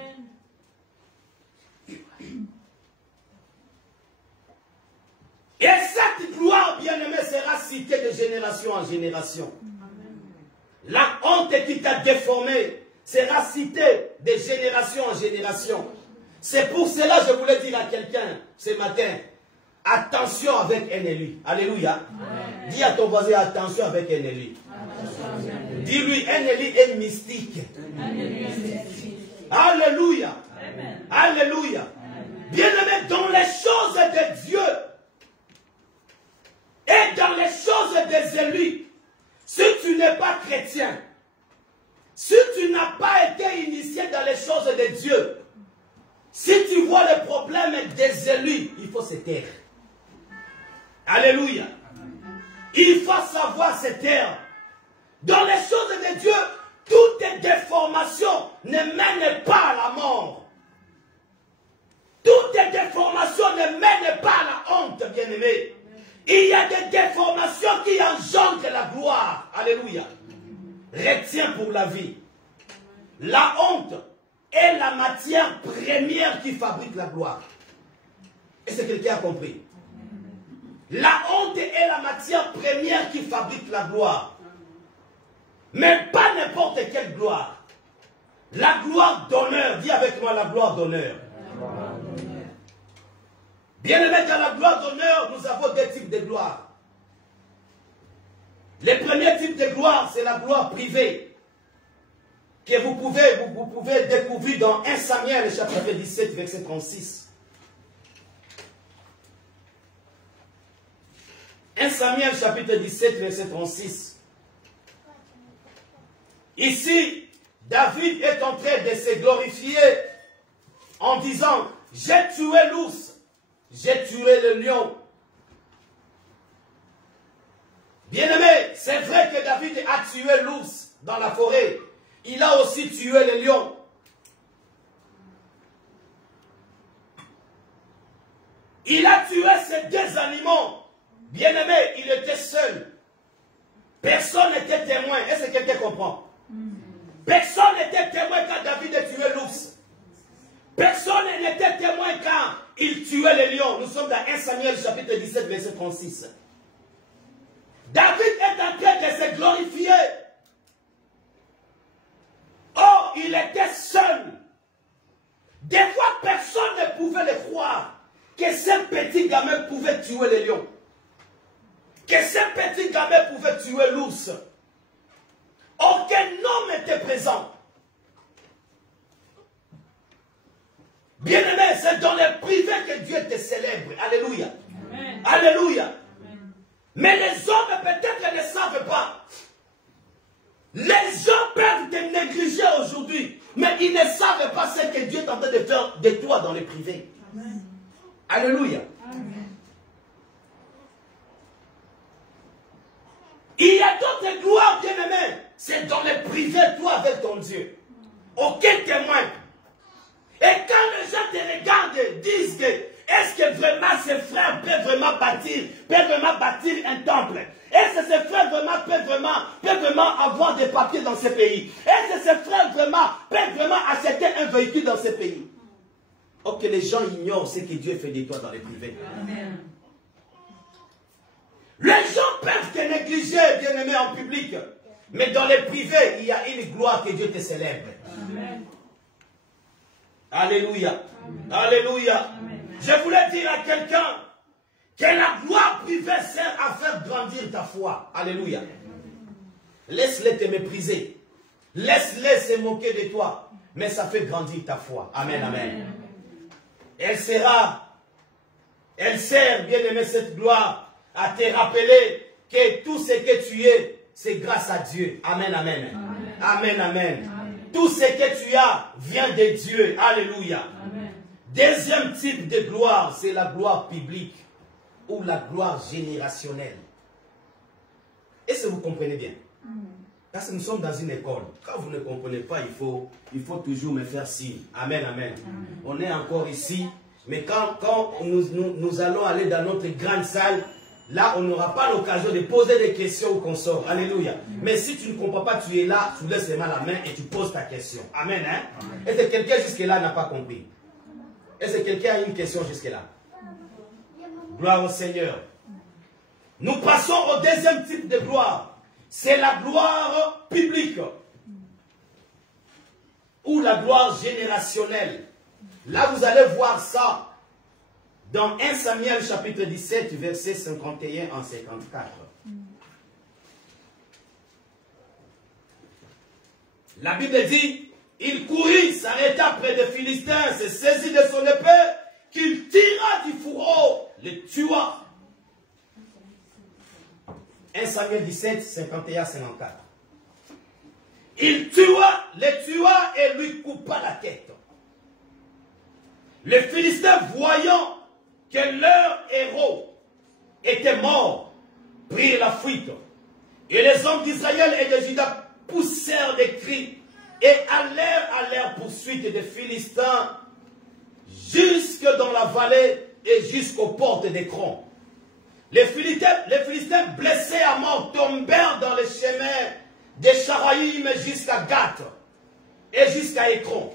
Et cette gloire, bien-aimée, sera citée de génération en génération. La honte qui t'a déformé sera citée de génération en génération. C'est pour cela que je voulais dire à quelqu'un ce matin, attention avec Ennemi. Alléluia. Amen. Dis à ton voisin, attention avec Ennemi. Dis-lui, Ennemi est mystique. Alléluia. Amen. Alléluia. Bien-aimé, dans les choses de Dieu et dans les choses des élus, si tu n'es pas chrétien, si tu n'as pas été initié dans les choses de Dieu, si tu vois le problème des élus, il faut se taire. Alléluia. Il faut savoir se taire. Dans les choses de Dieu, toute déformation ne mène pas à la mort. Toute déformation ne mène pas à la honte, bien-aimé. Il y a des déformations qui engendrent la gloire. Alléluia. Retiens pour la vie. La honte est la matière première qui fabrique la gloire. Est-ce que quelqu'un a compris? La honte est la matière première qui fabrique la gloire. Mais pas n'importe quelle gloire. La gloire d'honneur. Dis avec moi la gloire d'honneur. Bien-aimés, dans la gloire d'honneur, nous avons deux types de gloire. Le premier type de gloire, c'est la gloire privée, que vous pouvez découvrir dans 1 Samuel, chapitre 17, verset 36. 1 Samuel, chapitre 17, verset 36. Ici, David est en train de se glorifier en disant, j'ai tué l'ours. J'ai tué le lion. Bien-aimé, c'est vrai que David a tué l'ours dans la forêt. Il a aussi tué le lion. Il a tué ces deux animaux. Bien-aimé, il était seul. Personne n'était témoin. Est-ce que quelqu'un comprend? Personne n'était témoin quand David a tué l'ours. Personne n'était témoin quand il tuait les lions. Nous sommes dans 1 Samuel chapitre 17 verset 36. David est en train de se glorifier. Oh, il était seul. Des fois, personne ne pouvait le croire que ce petit gamin pouvait tuer les lions. Que ce petit gamin pouvait tuer l'ours. Aucun homme n'était présent. Bien-aimé, c'est dans le privé que Dieu te célèbre. Alléluia. Amen. Alléluia. Amen. Mais les hommes peut-être ne savent pas. Les gens peuvent te négliger aujourd'hui, mais ils ne savent pas ce que Dieu est en train de faire de toi dans le privé. Amen. Alléluia. Amen. Il y a d'autres gloires, bien-aimés. C'est dans le privé, toi, avec ton Dieu. Aucun témoin. Et quand les gens te regardent, disent que est-ce que vraiment ces frères peuvent vraiment bâtir un temple? Est-ce que ces frères vraiment peuvent vraiment avoir des papiers dans ce pays? Est-ce que ces frères peuvent vraiment acheter un véhicule dans ce pays? Ok, les gens ignorent ce que Dieu fait de toi dans les privés. Amen. Les gens peuvent te négliger, bien-aimé, en public. Mais dans les privés, il y a une gloire que Dieu te célèbre. Amen. Alléluia. Amen. Alléluia. Amen. Je voulais dire à quelqu'un que la gloire privée sert à faire grandir ta foi. Alléluia. Laisse-les te mépriser. Laisse-les se moquer de toi. Mais ça fait grandir ta foi. Amen, amen. Elle sert, bien aimé, cette gloire à te rappeler que tout ce que tu es, c'est grâce à Dieu. Amen, amen. Amen, amen. Amen. Tout ce que tu as vient de Dieu. Alléluia. Amen. Deuxième type de gloire, c'est la gloire publique ou la gloire générationnelle. Est-ce que vous comprenez bien? Parce que nous sommes dans une école. Quand vous ne comprenez pas, il faut toujours me faire signe. Amen, amen. On est encore ici, mais quand nous allons aller dans notre grande salle, là, on n'aura pas l'occasion de poser des questions au consort. Alléluia. Mais si tu ne comprends pas, tu es là, tu laisses la main et tu poses ta question. Amen, hein? Est-ce que quelqu'un jusque-là n'a pas compris? Est-ce que quelqu'un a une question jusque-là? Gloire au Seigneur. Nous passons au deuxième type de gloire. C'est la gloire publique. Ou la gloire générationnelle. Là, vous allez voir ça dans 1 Samuel chapitre 17, verset 51 en 54. La Bible dit, il courut, s'arrêta près des Philistins, se saisit de son épée, qu'il tira du fourreau, le tua. 1 Samuel 17, 51, 54. Il le tua et lui coupa la tête. Les Philistins, voyant que leur héros était mort, prirent la fuite. Et les hommes d'Israël et de Juda poussèrent des cris et allèrent à leur poursuite des Philistins jusque dans la vallée et jusqu'aux portes d'Écron. Les Philistins blessés à mort tombèrent dans les chemins de Charaïm jusqu'à Gath et jusqu'à Écron.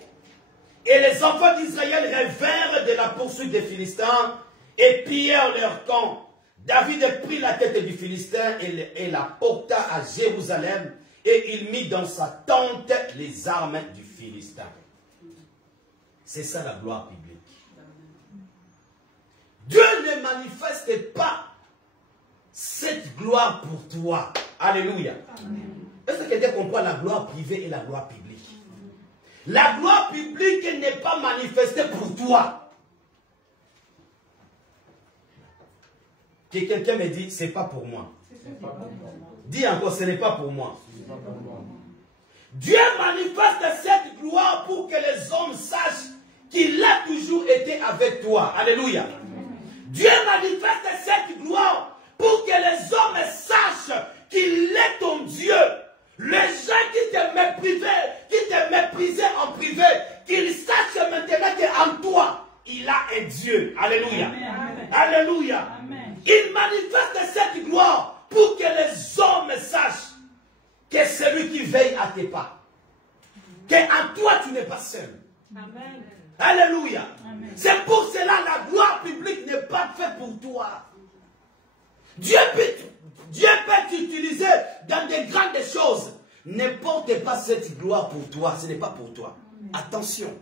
Et les enfants d'Israël revinrent de la poursuite des Philistins et pillèrent leur camp. David prit la tête du Philistin et la porta à Jérusalem et il mit dans sa tente les armes du Philistin. C'est ça la gloire biblique. Dieu ne manifeste pas cette gloire pour toi. Alléluia. Est-ce que quelqu'un comprend la gloire privée et la gloire publique? La gloire publique n'est pas manifestée pour toi. Que quelqu'un me dit, c'est pas pour moi. Dis encore, ce n'est pas pour moi. Dieu manifeste cette gloire pour que les hommes sachent qu'il a toujours été avec toi. Alléluia. Dieu manifeste cette gloire pour que les hommes sachent qu'il est ton Dieu. Les gens qui te méprisaient en privé, qu'ils sachent maintenant qu'en toi, il a un Dieu. Alléluia. Amen. Alléluia. Amen. Il manifeste cette gloire pour que les hommes sachent que c'est lui qui veille à tes pas. Qu'en toi, tu n'es pas seul. Amen. Alléluia. C'est pour cela la gloire publique n'est pas faite pour toi. Dieu peut t'utiliser dans des grandes choses. Ne porte pas cette gloire pour toi. Ce n'est pas pour toi. Attention.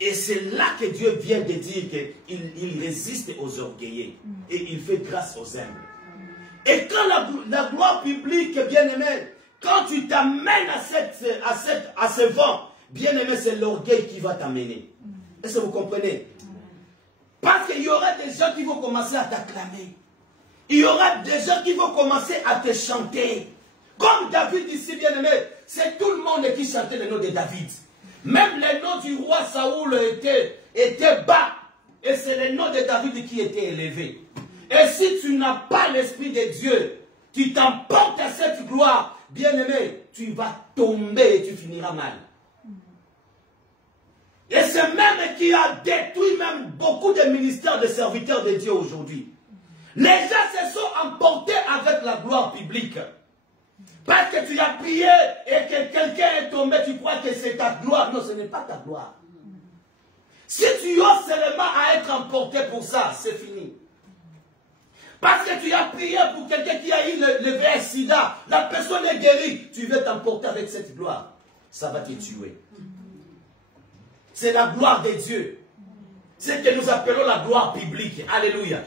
Et c'est là que Dieu vient de dire qu'il résiste aux orgueillés. Et il fait grâce aux humbles. Et quand la gloire publique, bien-aimé, quand tu t'amènes à ce vent, bien-aimé, c'est l'orgueil qui va t'amener. Est-ce que vous comprenez? Parce qu'il y aura des gens qui vont commencer à t'acclamer. il y aura des gens qui vont commencer à te chanter. Comme David ici, bien-aimé, c'est tout le monde qui chantait le nom de David. Même le nom du roi Saoul était bas. Et c'est le nom de David qui était élevé. Et si tu n'as pas l'Esprit de Dieu, tu t'emportes à cette gloire, bien-aimé, tu vas tomber et tu finiras mal. Et c'est même qui a détruit même beaucoup de ministères de serviteurs de Dieu aujourd'hui. Les gens se sont emportés avec la gloire publique. Parce que tu as prié et que quelqu'un est tombé, tu crois que c'est ta gloire. Non, ce n'est pas ta gloire. Si tu oses seulement à être emporté pour ça, c'est fini. Parce que tu as prié pour quelqu'un qui a eu le VIH-Sida, la personne est guérie, tu veux t'emporter avec cette gloire. Ça va te tuer. C'est la gloire de Dieu. C'est que nous appelons la gloire publique. Alléluia.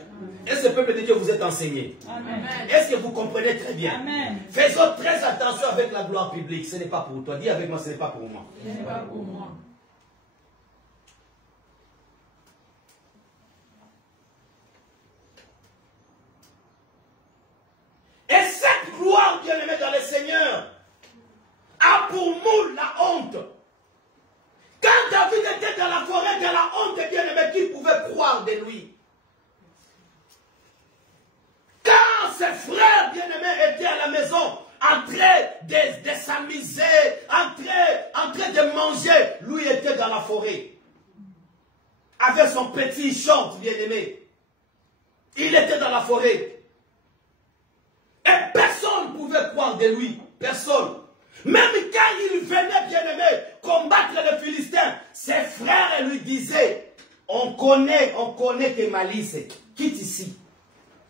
Est-ce que le peuple de Dieu vous est enseigné? Est-ce que vous comprenez très bien? Amen. Faisons très attention avec la gloire publique. Ce n'est pas pour toi. Dis avec moi, ce n'est pas pour moi. Ce n'est pas pour moi. Et cette gloire, bien-aimée dans le Seigneur, a pour moule la honte. Quand David était dans la forêt de la honte, bien-aimé, qui pouvait croire de lui? Quand ses frères bien-aimés étaient à la maison, en train de s'amuser, en train de manger, lui était dans la forêt. Avec son petit short bien-aimé. Il était dans la forêt. Et personne ne pouvait croire de lui. Personne. Même quand il venait bien-aimé combattre les Philistins, ses frères lui disaient, on connaît tes malices, quitte ici.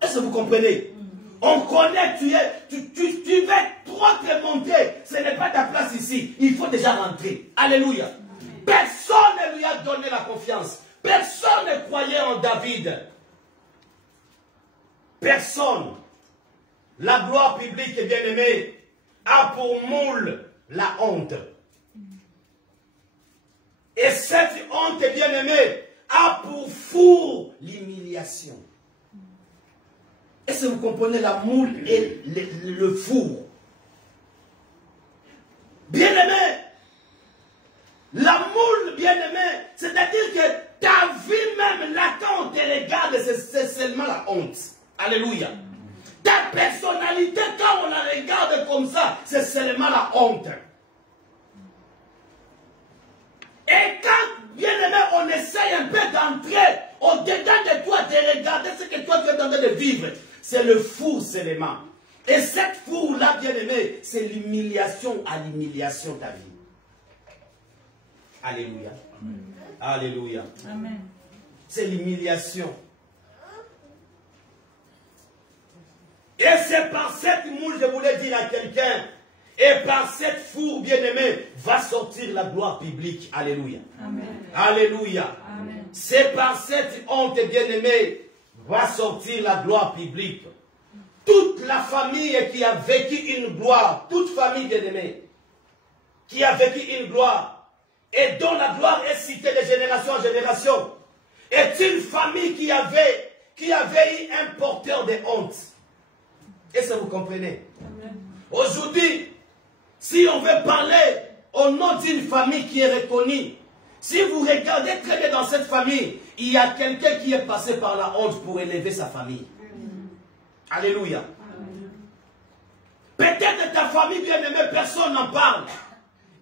Est-ce que vous comprenez? On connaît, tu vas trop te monter. Ce n'est pas ta place ici. Il faut déjà rentrer. Alléluia. Personne ne lui a donné la confiance. Personne ne croyait en David. Personne. La gloire publique, bien-aimée, a pour moule la honte. Et cette honte, bien-aimée, a pour four l'humiliation. Est-ce que vous comprenez la moule et le four? Bien-aimé, la moule, bien-aimé, c'est-à-dire que ta vie même, là, quand on te regarde, c'est seulement la honte. Alléluia. Ta personnalité, quand on la regarde comme ça, c'est seulement la honte. Et quand, bien-aimé, on essaye un peu d'entrer au-dedans de toi, de regarder ce que toi tu es en train de vivre, c'est le four seulement. Et cette four-là, bien-aimé, c'est l'humiliation à l'humiliation ta vie. Alléluia. Alléluia. Amen. C'est l'humiliation. Et c'est par cette moule, je voulais dire à quelqu'un, et par cette four, bien-aimé, va sortir la gloire publique. Alléluia. Amen. Alléluia. Amen. C'est par cette honte, bien-aimé, va sortir la gloire publique. Toute la famille qui a vécu une gloire, toute famille, bien-aimé, qui a vécu une gloire, et dont la gloire est citée de génération en génération, est une famille qui avait eu un porteur de honte. Est-ce que vous comprenez? Aujourd'hui, si on veut parler au nom d'une famille qui est reconnue, si vous regardez très bien dans cette famille, il y a quelqu'un qui est passé par la honte pour élever sa famille. Alléluia. Peut-être ta famille bien-aimée, personne n'en parle.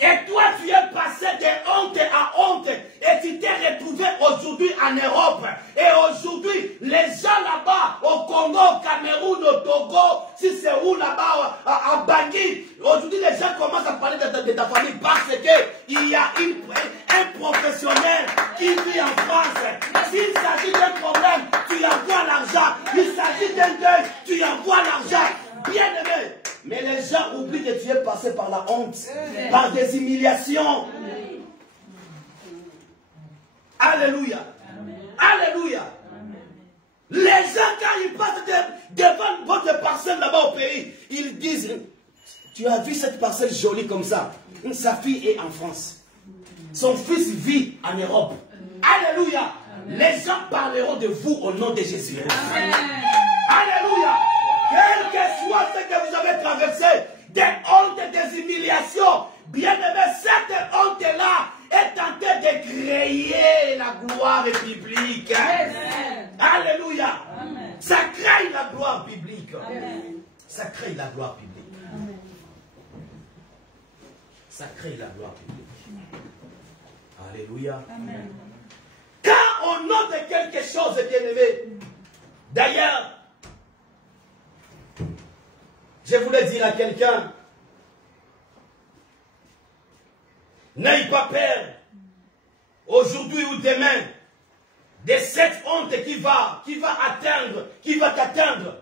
Et toi, tu es passé de honte à honte. Et tu t'es retrouvé aujourd'hui en Europe. Et aujourd'hui, les gens là-bas, au Congo, au Cameroun, au Togo, si c'est où là-bas, à Bangui, aujourd'hui, les gens commencent à parler de ta famille parce qu'il y a un professionnel qui vit en France. S'il s'agit d'un problème, tu envoies l'argent. Il s'agit d'un deuil, tu envoies l'argent. Bien aimé. Mais les gens oublient que tu es passé par la honte, par des humiliations. Alléluia. Alléluia. Les gens, quand ils passent devant votre parcelle là-bas au pays, ils disent, tu as vu cette parcelle jolie comme ça? Sa fille est en France. Son fils vit en Europe. Alléluia. Les gens parleront de vous au nom de Jésus. Alléluia. traversé des hontes et des humiliations. Bien-aimé, cette honte-là est tentée de créer la gloire biblique. Amen. Alléluia. Amen. Ça crée la gloire biblique. Amen. Ça crée la gloire biblique. Ça crée la gloire biblique. Alléluia. Amen. Quand on note quelque chose, bien-aimé, d'ailleurs, je voulais dire à quelqu'un, n'aie pas peur, aujourd'hui ou demain, de cette honte qui va t'atteindre.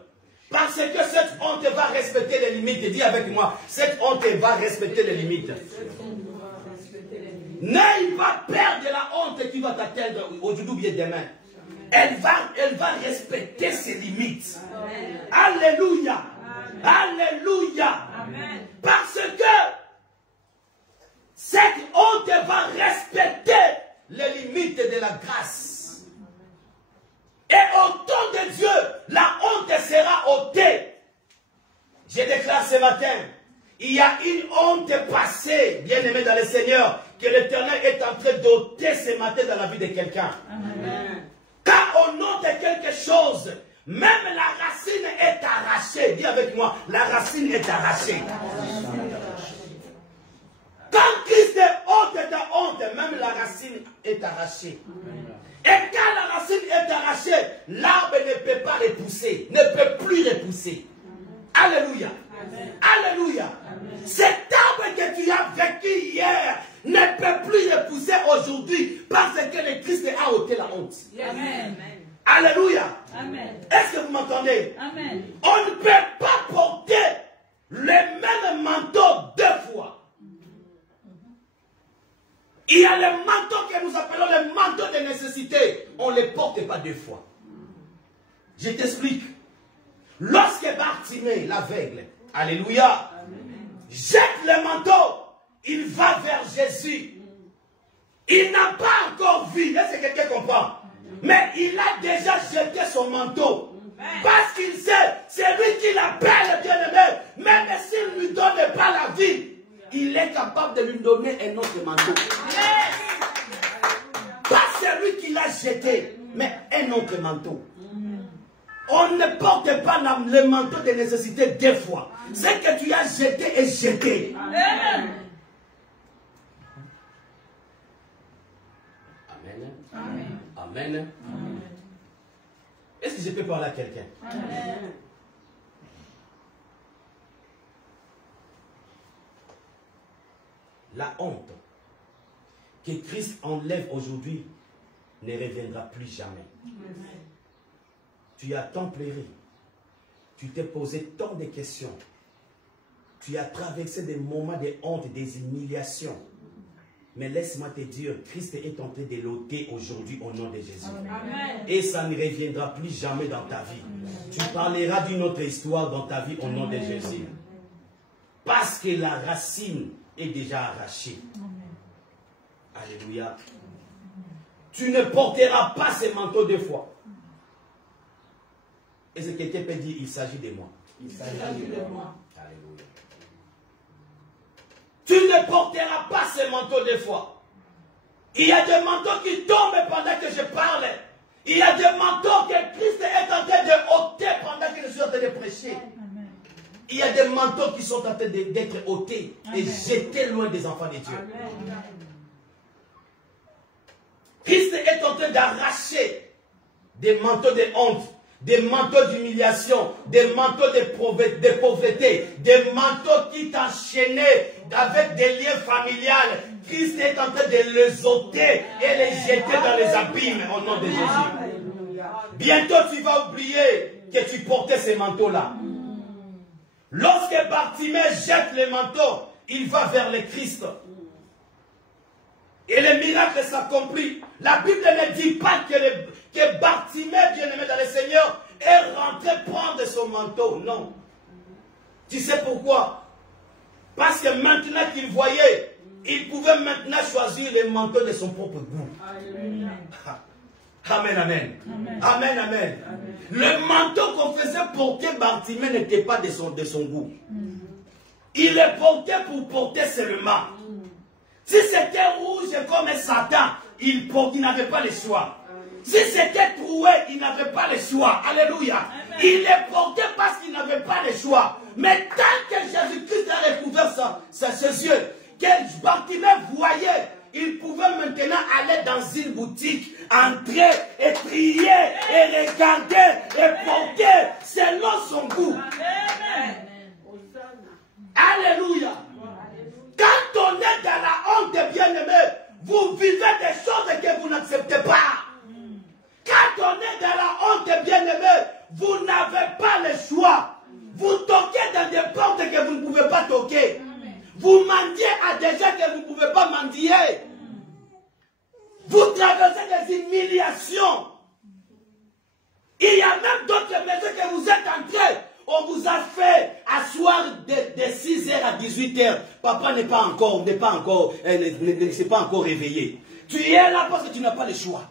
Parce que cette honte va respecter les limites. Dis avec moi, cette honte va respecter les limites. N'aie pas peur de la honte qui va t'atteindre aujourd'hui ou bien demain. Elle va respecter ses limites. Amen. Alléluia. Amen. Alléluia. Amen. Parce que cette honte va respecter les limites de la grâce. Et au temps de Dieu, la honte sera ôtée. Je déclare ce matin, il y a une honte passée, bien aimé dans le Seigneur, que l'Éternel est en train d'ôter ce matin dans la vie de quelqu'un. Quand on ôte quelque chose, même la racine est arrachée. Dis avec moi, la racine est arrachée. Quand Christ ôte ta honte, même la racine est arrachée. Et quand la racine est arrachée, l'arbre ne peut pas repousser, ne peut plus repousser. Alléluia. Alléluia. Cet arbre que tu as vécu hier ne peut plus repousser aujourd'hui parce que le Christ a ôté la honte. Amen. Alléluia. Amen. Est-ce que vous m'entendez? Amen. On ne peut pas porter le même manteau deux fois. Il y a le manteau que nous appelons le manteau de nécessité. On ne le porte pas deux fois. Je t'explique. Lorsque Bartimée, l'aveugle, alléluia, jette le manteau, il va vers Jésus. Il n'a pas encore vu, est-ce que quelqu'un comprend? Mais il a déjà jeté son manteau. Parce qu'il sait, c'est lui qui l'appelle bien-aimé. Même s'il ne lui donne pas la vie, il est capable de lui donner un autre manteau. Pas celui qui l'a jeté, mais un autre manteau. On ne porte pas le manteau de nécessité deux fois. Ce que tu as jeté est jeté. Amen. Amen. Amen. Amen. Est-ce que je peux parler à quelqu'un? Amen. La honte que Christ enlève aujourd'hui ne reviendra plus jamais. Tu as tant pleuré. Tu t'es posé tant de questions. Tu as traversé des moments de honte, des humiliations. Mais laisse-moi te dire, Christ est en train de l'ôter aujourd'hui au nom de Jésus. Amen. Et ça ne reviendra plus jamais dans ta vie. Tu parleras d'une autre histoire dans ta vie au nom de Jésus. Parce que la racine est déjà arrachée. Alléluia. Tu ne porteras pas ce manteau deux fois. Et ce que quelqu'un peut dire, il s'agit de moi. Il s'agit de moi. Alléluia. Tu ne porteras pas ce manteau deux fois. Il y a des manteaux qui tombent pendant que je parle. Il y a des manteaux que Christ est en train de ôter pendant que je suis en train de prêcher. Il y a des manteaux qui sont en train d'être ôtés et jetés loin des enfants de Dieu. Amen. Christ est en train d'arracher des manteaux de honte, des manteaux d'humiliation, des manteaux de pauvreté, des manteaux qui t'enchaînaient avec des liens familiales. Christ est en train de les ôter et les jeter dans les abîmes au nom de Jésus. Bientôt tu vas oublier que tu portais ces manteaux-là. Lorsque Bartimée jette les manteaux, il va vers le Christ. Et le miracle s'accomplit. La Bible ne dit pas que Bartimée, bien-aimé dans le Seigneur, est rentré prendre son manteau. Non. Tu sais pourquoi? Parce que maintenant qu'il voyait, il pouvait maintenant choisir le manteau de son propre goût. Amen. Amen, amen. Amen. Amen, amen. Le manteau qu'on faisait porter Bartimée n'était pas de son goût. il est porté pour porter seulement. Si c'était rouge comme Satan, il n'avait pas le choix. Si c'était troué, il n'avait pas le choix. Alléluia. Il est porté parce qu'il n'avait pas le choix. Mais tant que Jésus-Christ a recouvert ses yeux, que Bartimée voyait, il pouvait maintenant aller dans une boutique, entrer et prier et regarder et porter selon son goût. Alléluia. Quand on est dans la honte, bien-aimé, vous vivez des choses que vous n'acceptez pas. Quand on est dans la honte, bien-aimé, vous n'avez pas le choix. Vous toquez dans des portes que vous ne pouvez pas toquer. Vous mendiez à des gens que vous ne pouvez pas mendier. Vous traversez des humiliations. Il y a même d'autres maisons que vous êtes entrés. On vous a fait asseoir de 6h à 18h. Papa ne s'est pas encore réveillé. Tu es là parce que tu n'as pas le choix.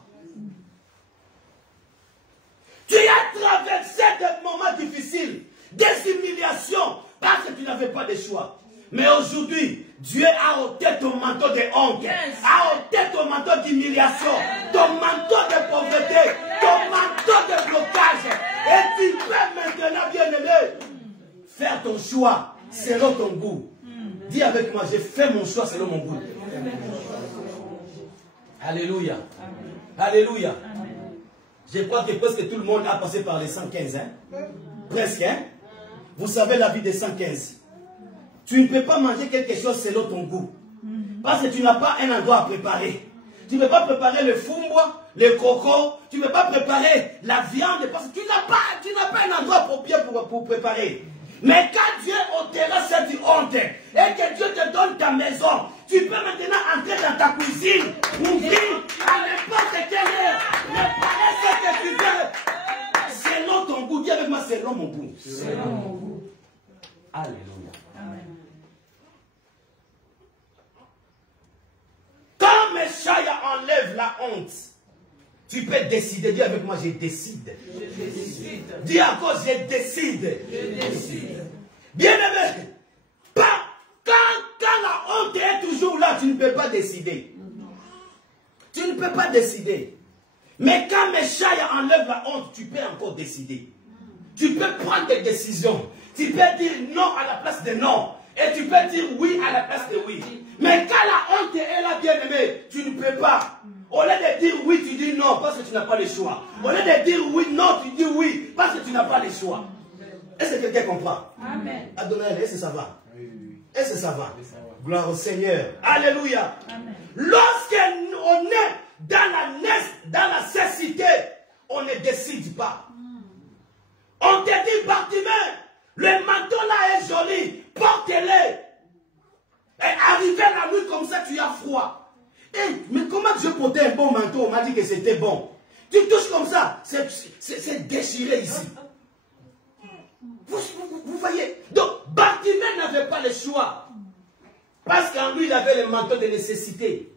Tu as traversé des moments difficiles, des humiliations, parce que tu n'avais pas de choix. Mais aujourd'hui, Dieu a ôté ton manteau de honte, a ôté ton manteau d'humiliation, ton manteau de pauvreté, ton manteau de blocage. Et tu peux maintenant, bien-aimé, faire ton choix selon ton goût. Dis avec moi, j'ai fait mon choix selon mon goût. Alléluia. Alléluia. Je crois que presque tout le monde a passé par les 115. Hein? Presque. Hein? Vous savez la vie des 115. Tu ne peux pas manger quelque chose selon ton goût. Parce que tu n'as pas un endroit à préparer. Tu ne peux pas préparer le fumbois, le coco. Tu ne peux pas préparer la viande. Parce que tu n'as pas un endroit pour préparer. Mais quand Dieu ôtera cette honte et que Dieu te donne ta maison, tu peux maintenant entrer dans ta cuisine, ouvrir à n'importe quelle heure, préparer ce que tu veux. Selon ton goût. Dis avec moi, selon mon goût. Selon mon goût. Alléluia. Amen. Quand Meshaya enlève la honte, tu peux décider. Dis avec moi, je décide. Je décide. Dis encore, je décide. Je décide. Bien-aimé, quand la honte est toujours là, tu ne peux pas décider. Tu ne peux pas décider. Mais quand Meshaya enlève la honte, tu peux encore décider. Tu peux prendre des décisions. Tu peux dire non à la place de non. Et tu peux dire oui à la place de oui. Mais quand la honte est là, bien-aimé, tu ne peux pas. Au lieu de dire oui, tu dis non parce que tu n'as pas le choix. Au lieu de dire oui, non, tu dis oui parce que tu n'as pas le choix. Est-ce que quelqu'un comprend? Amen. Adonai, est-ce que ça va? Est-ce que ça va? Gloire au Seigneur. Alléluia. Lorsqu'on est dans la cécité, on ne décide pas. On te dit, Bartimée, le manteau là est joli, porte-le. Et arrivé la nuit comme ça, tu as froid. Mais comment je portais un bon manteau? On m'a dit que c'était bon. Tu touches comme ça, c'est déchiré ici. Vous voyez? Donc, Bartimée n'avait pas le choix. Parce qu'en lui, il avait le manteau de nécessité.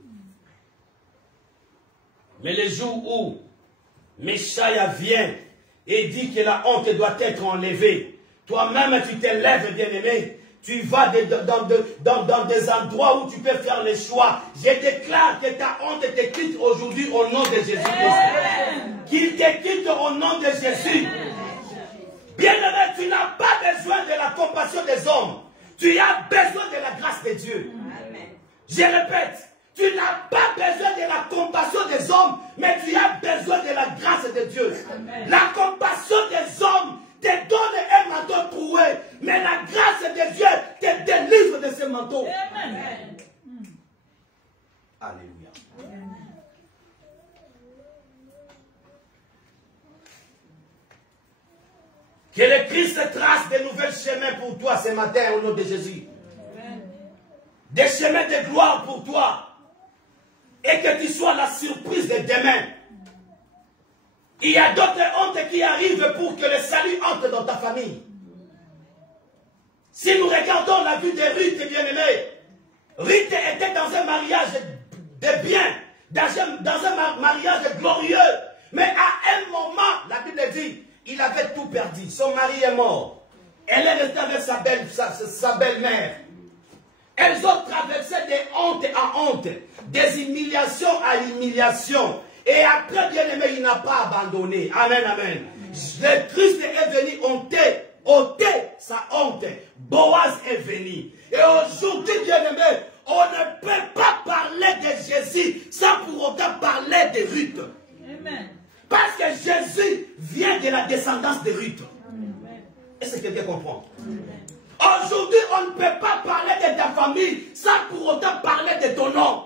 Mais le jour où Meshaya vient et dit que la honte doit être enlevée, toi-même, tu t'élèves, bien-aimé. Tu vas dans des endroits où tu peux faire les choix. Je déclare que ta honte te quitte aujourd'hui au nom de Jésus-Christ. Qu'il te quitte au nom de Jésus. Bien-aimé, tu n'as pas besoin de la compassion des hommes. Tu as besoin de la grâce de Dieu. Je répète, tu n'as pas besoin de la compassion des hommes, mais tu as besoin de la grâce de Dieu. La compassion des hommes te donne un manteau troué, mais la grâce de Dieu te délivre de ce manteau. Amen. Alléluia. Que le Christ trace de nouveaux chemins pour toi ce matin au nom de Jésus. Des chemins de gloire pour toi. Et que tu sois la surprise de demain. Il y a d'autres hontes qui arrivent pour que le salut entre dans ta famille. Si nous regardons la vie de Ruth, bien-aimée, Ruth était dans un mariage de bien, dans un mariage glorieux. Mais à un moment, la Bible dit, il avait tout perdu. Son mari est mort. Elle est restée avec sa belle-mère. Elles ont traversé des hontes à honte, des humiliations à humiliation. Et après, bien aimé, il n'a pas abandonné. Amen, amen. Le Christ est venu ôter sa honte. Boaz est venu. Et aujourd'hui, bien aimé, on ne peut pas parler de Jésus sans pour autant parler de Ruth. Amen. Parce que Jésus vient de la descendance de Ruth. Est-ce que quelqu'un comprend? Aujourd'hui, on ne peut pas parler de ta famille sans pour autant parler de ton nom.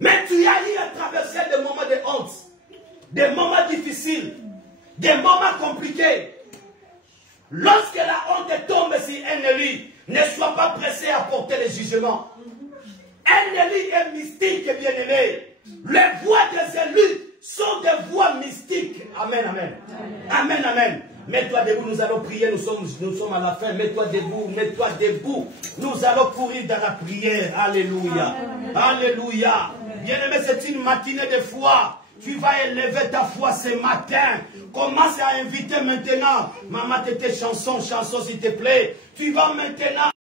Mais tu as eu à traverser des moments de honte, des moments difficiles, des moments compliqués. Lorsque la honte tombe sur un élu, ne sois pas pressé à porter le jugement. Un élu est mystique, bien-aimé. Les voix des élus sont des voix mystiques. Amen, amen. Amen, amen. Mets-toi debout, nous allons prier, nous sommes à la fin. Mets-toi debout, mets-toi debout. Nous allons courir dans la prière. Alléluia. Alléluia. Bien-aimé, c'est une matinée de foi. Tu vas élever ta foi ce matin. Commence à inviter maintenant. Maman, tes chansons, s'il te plaît. Tu vas maintenant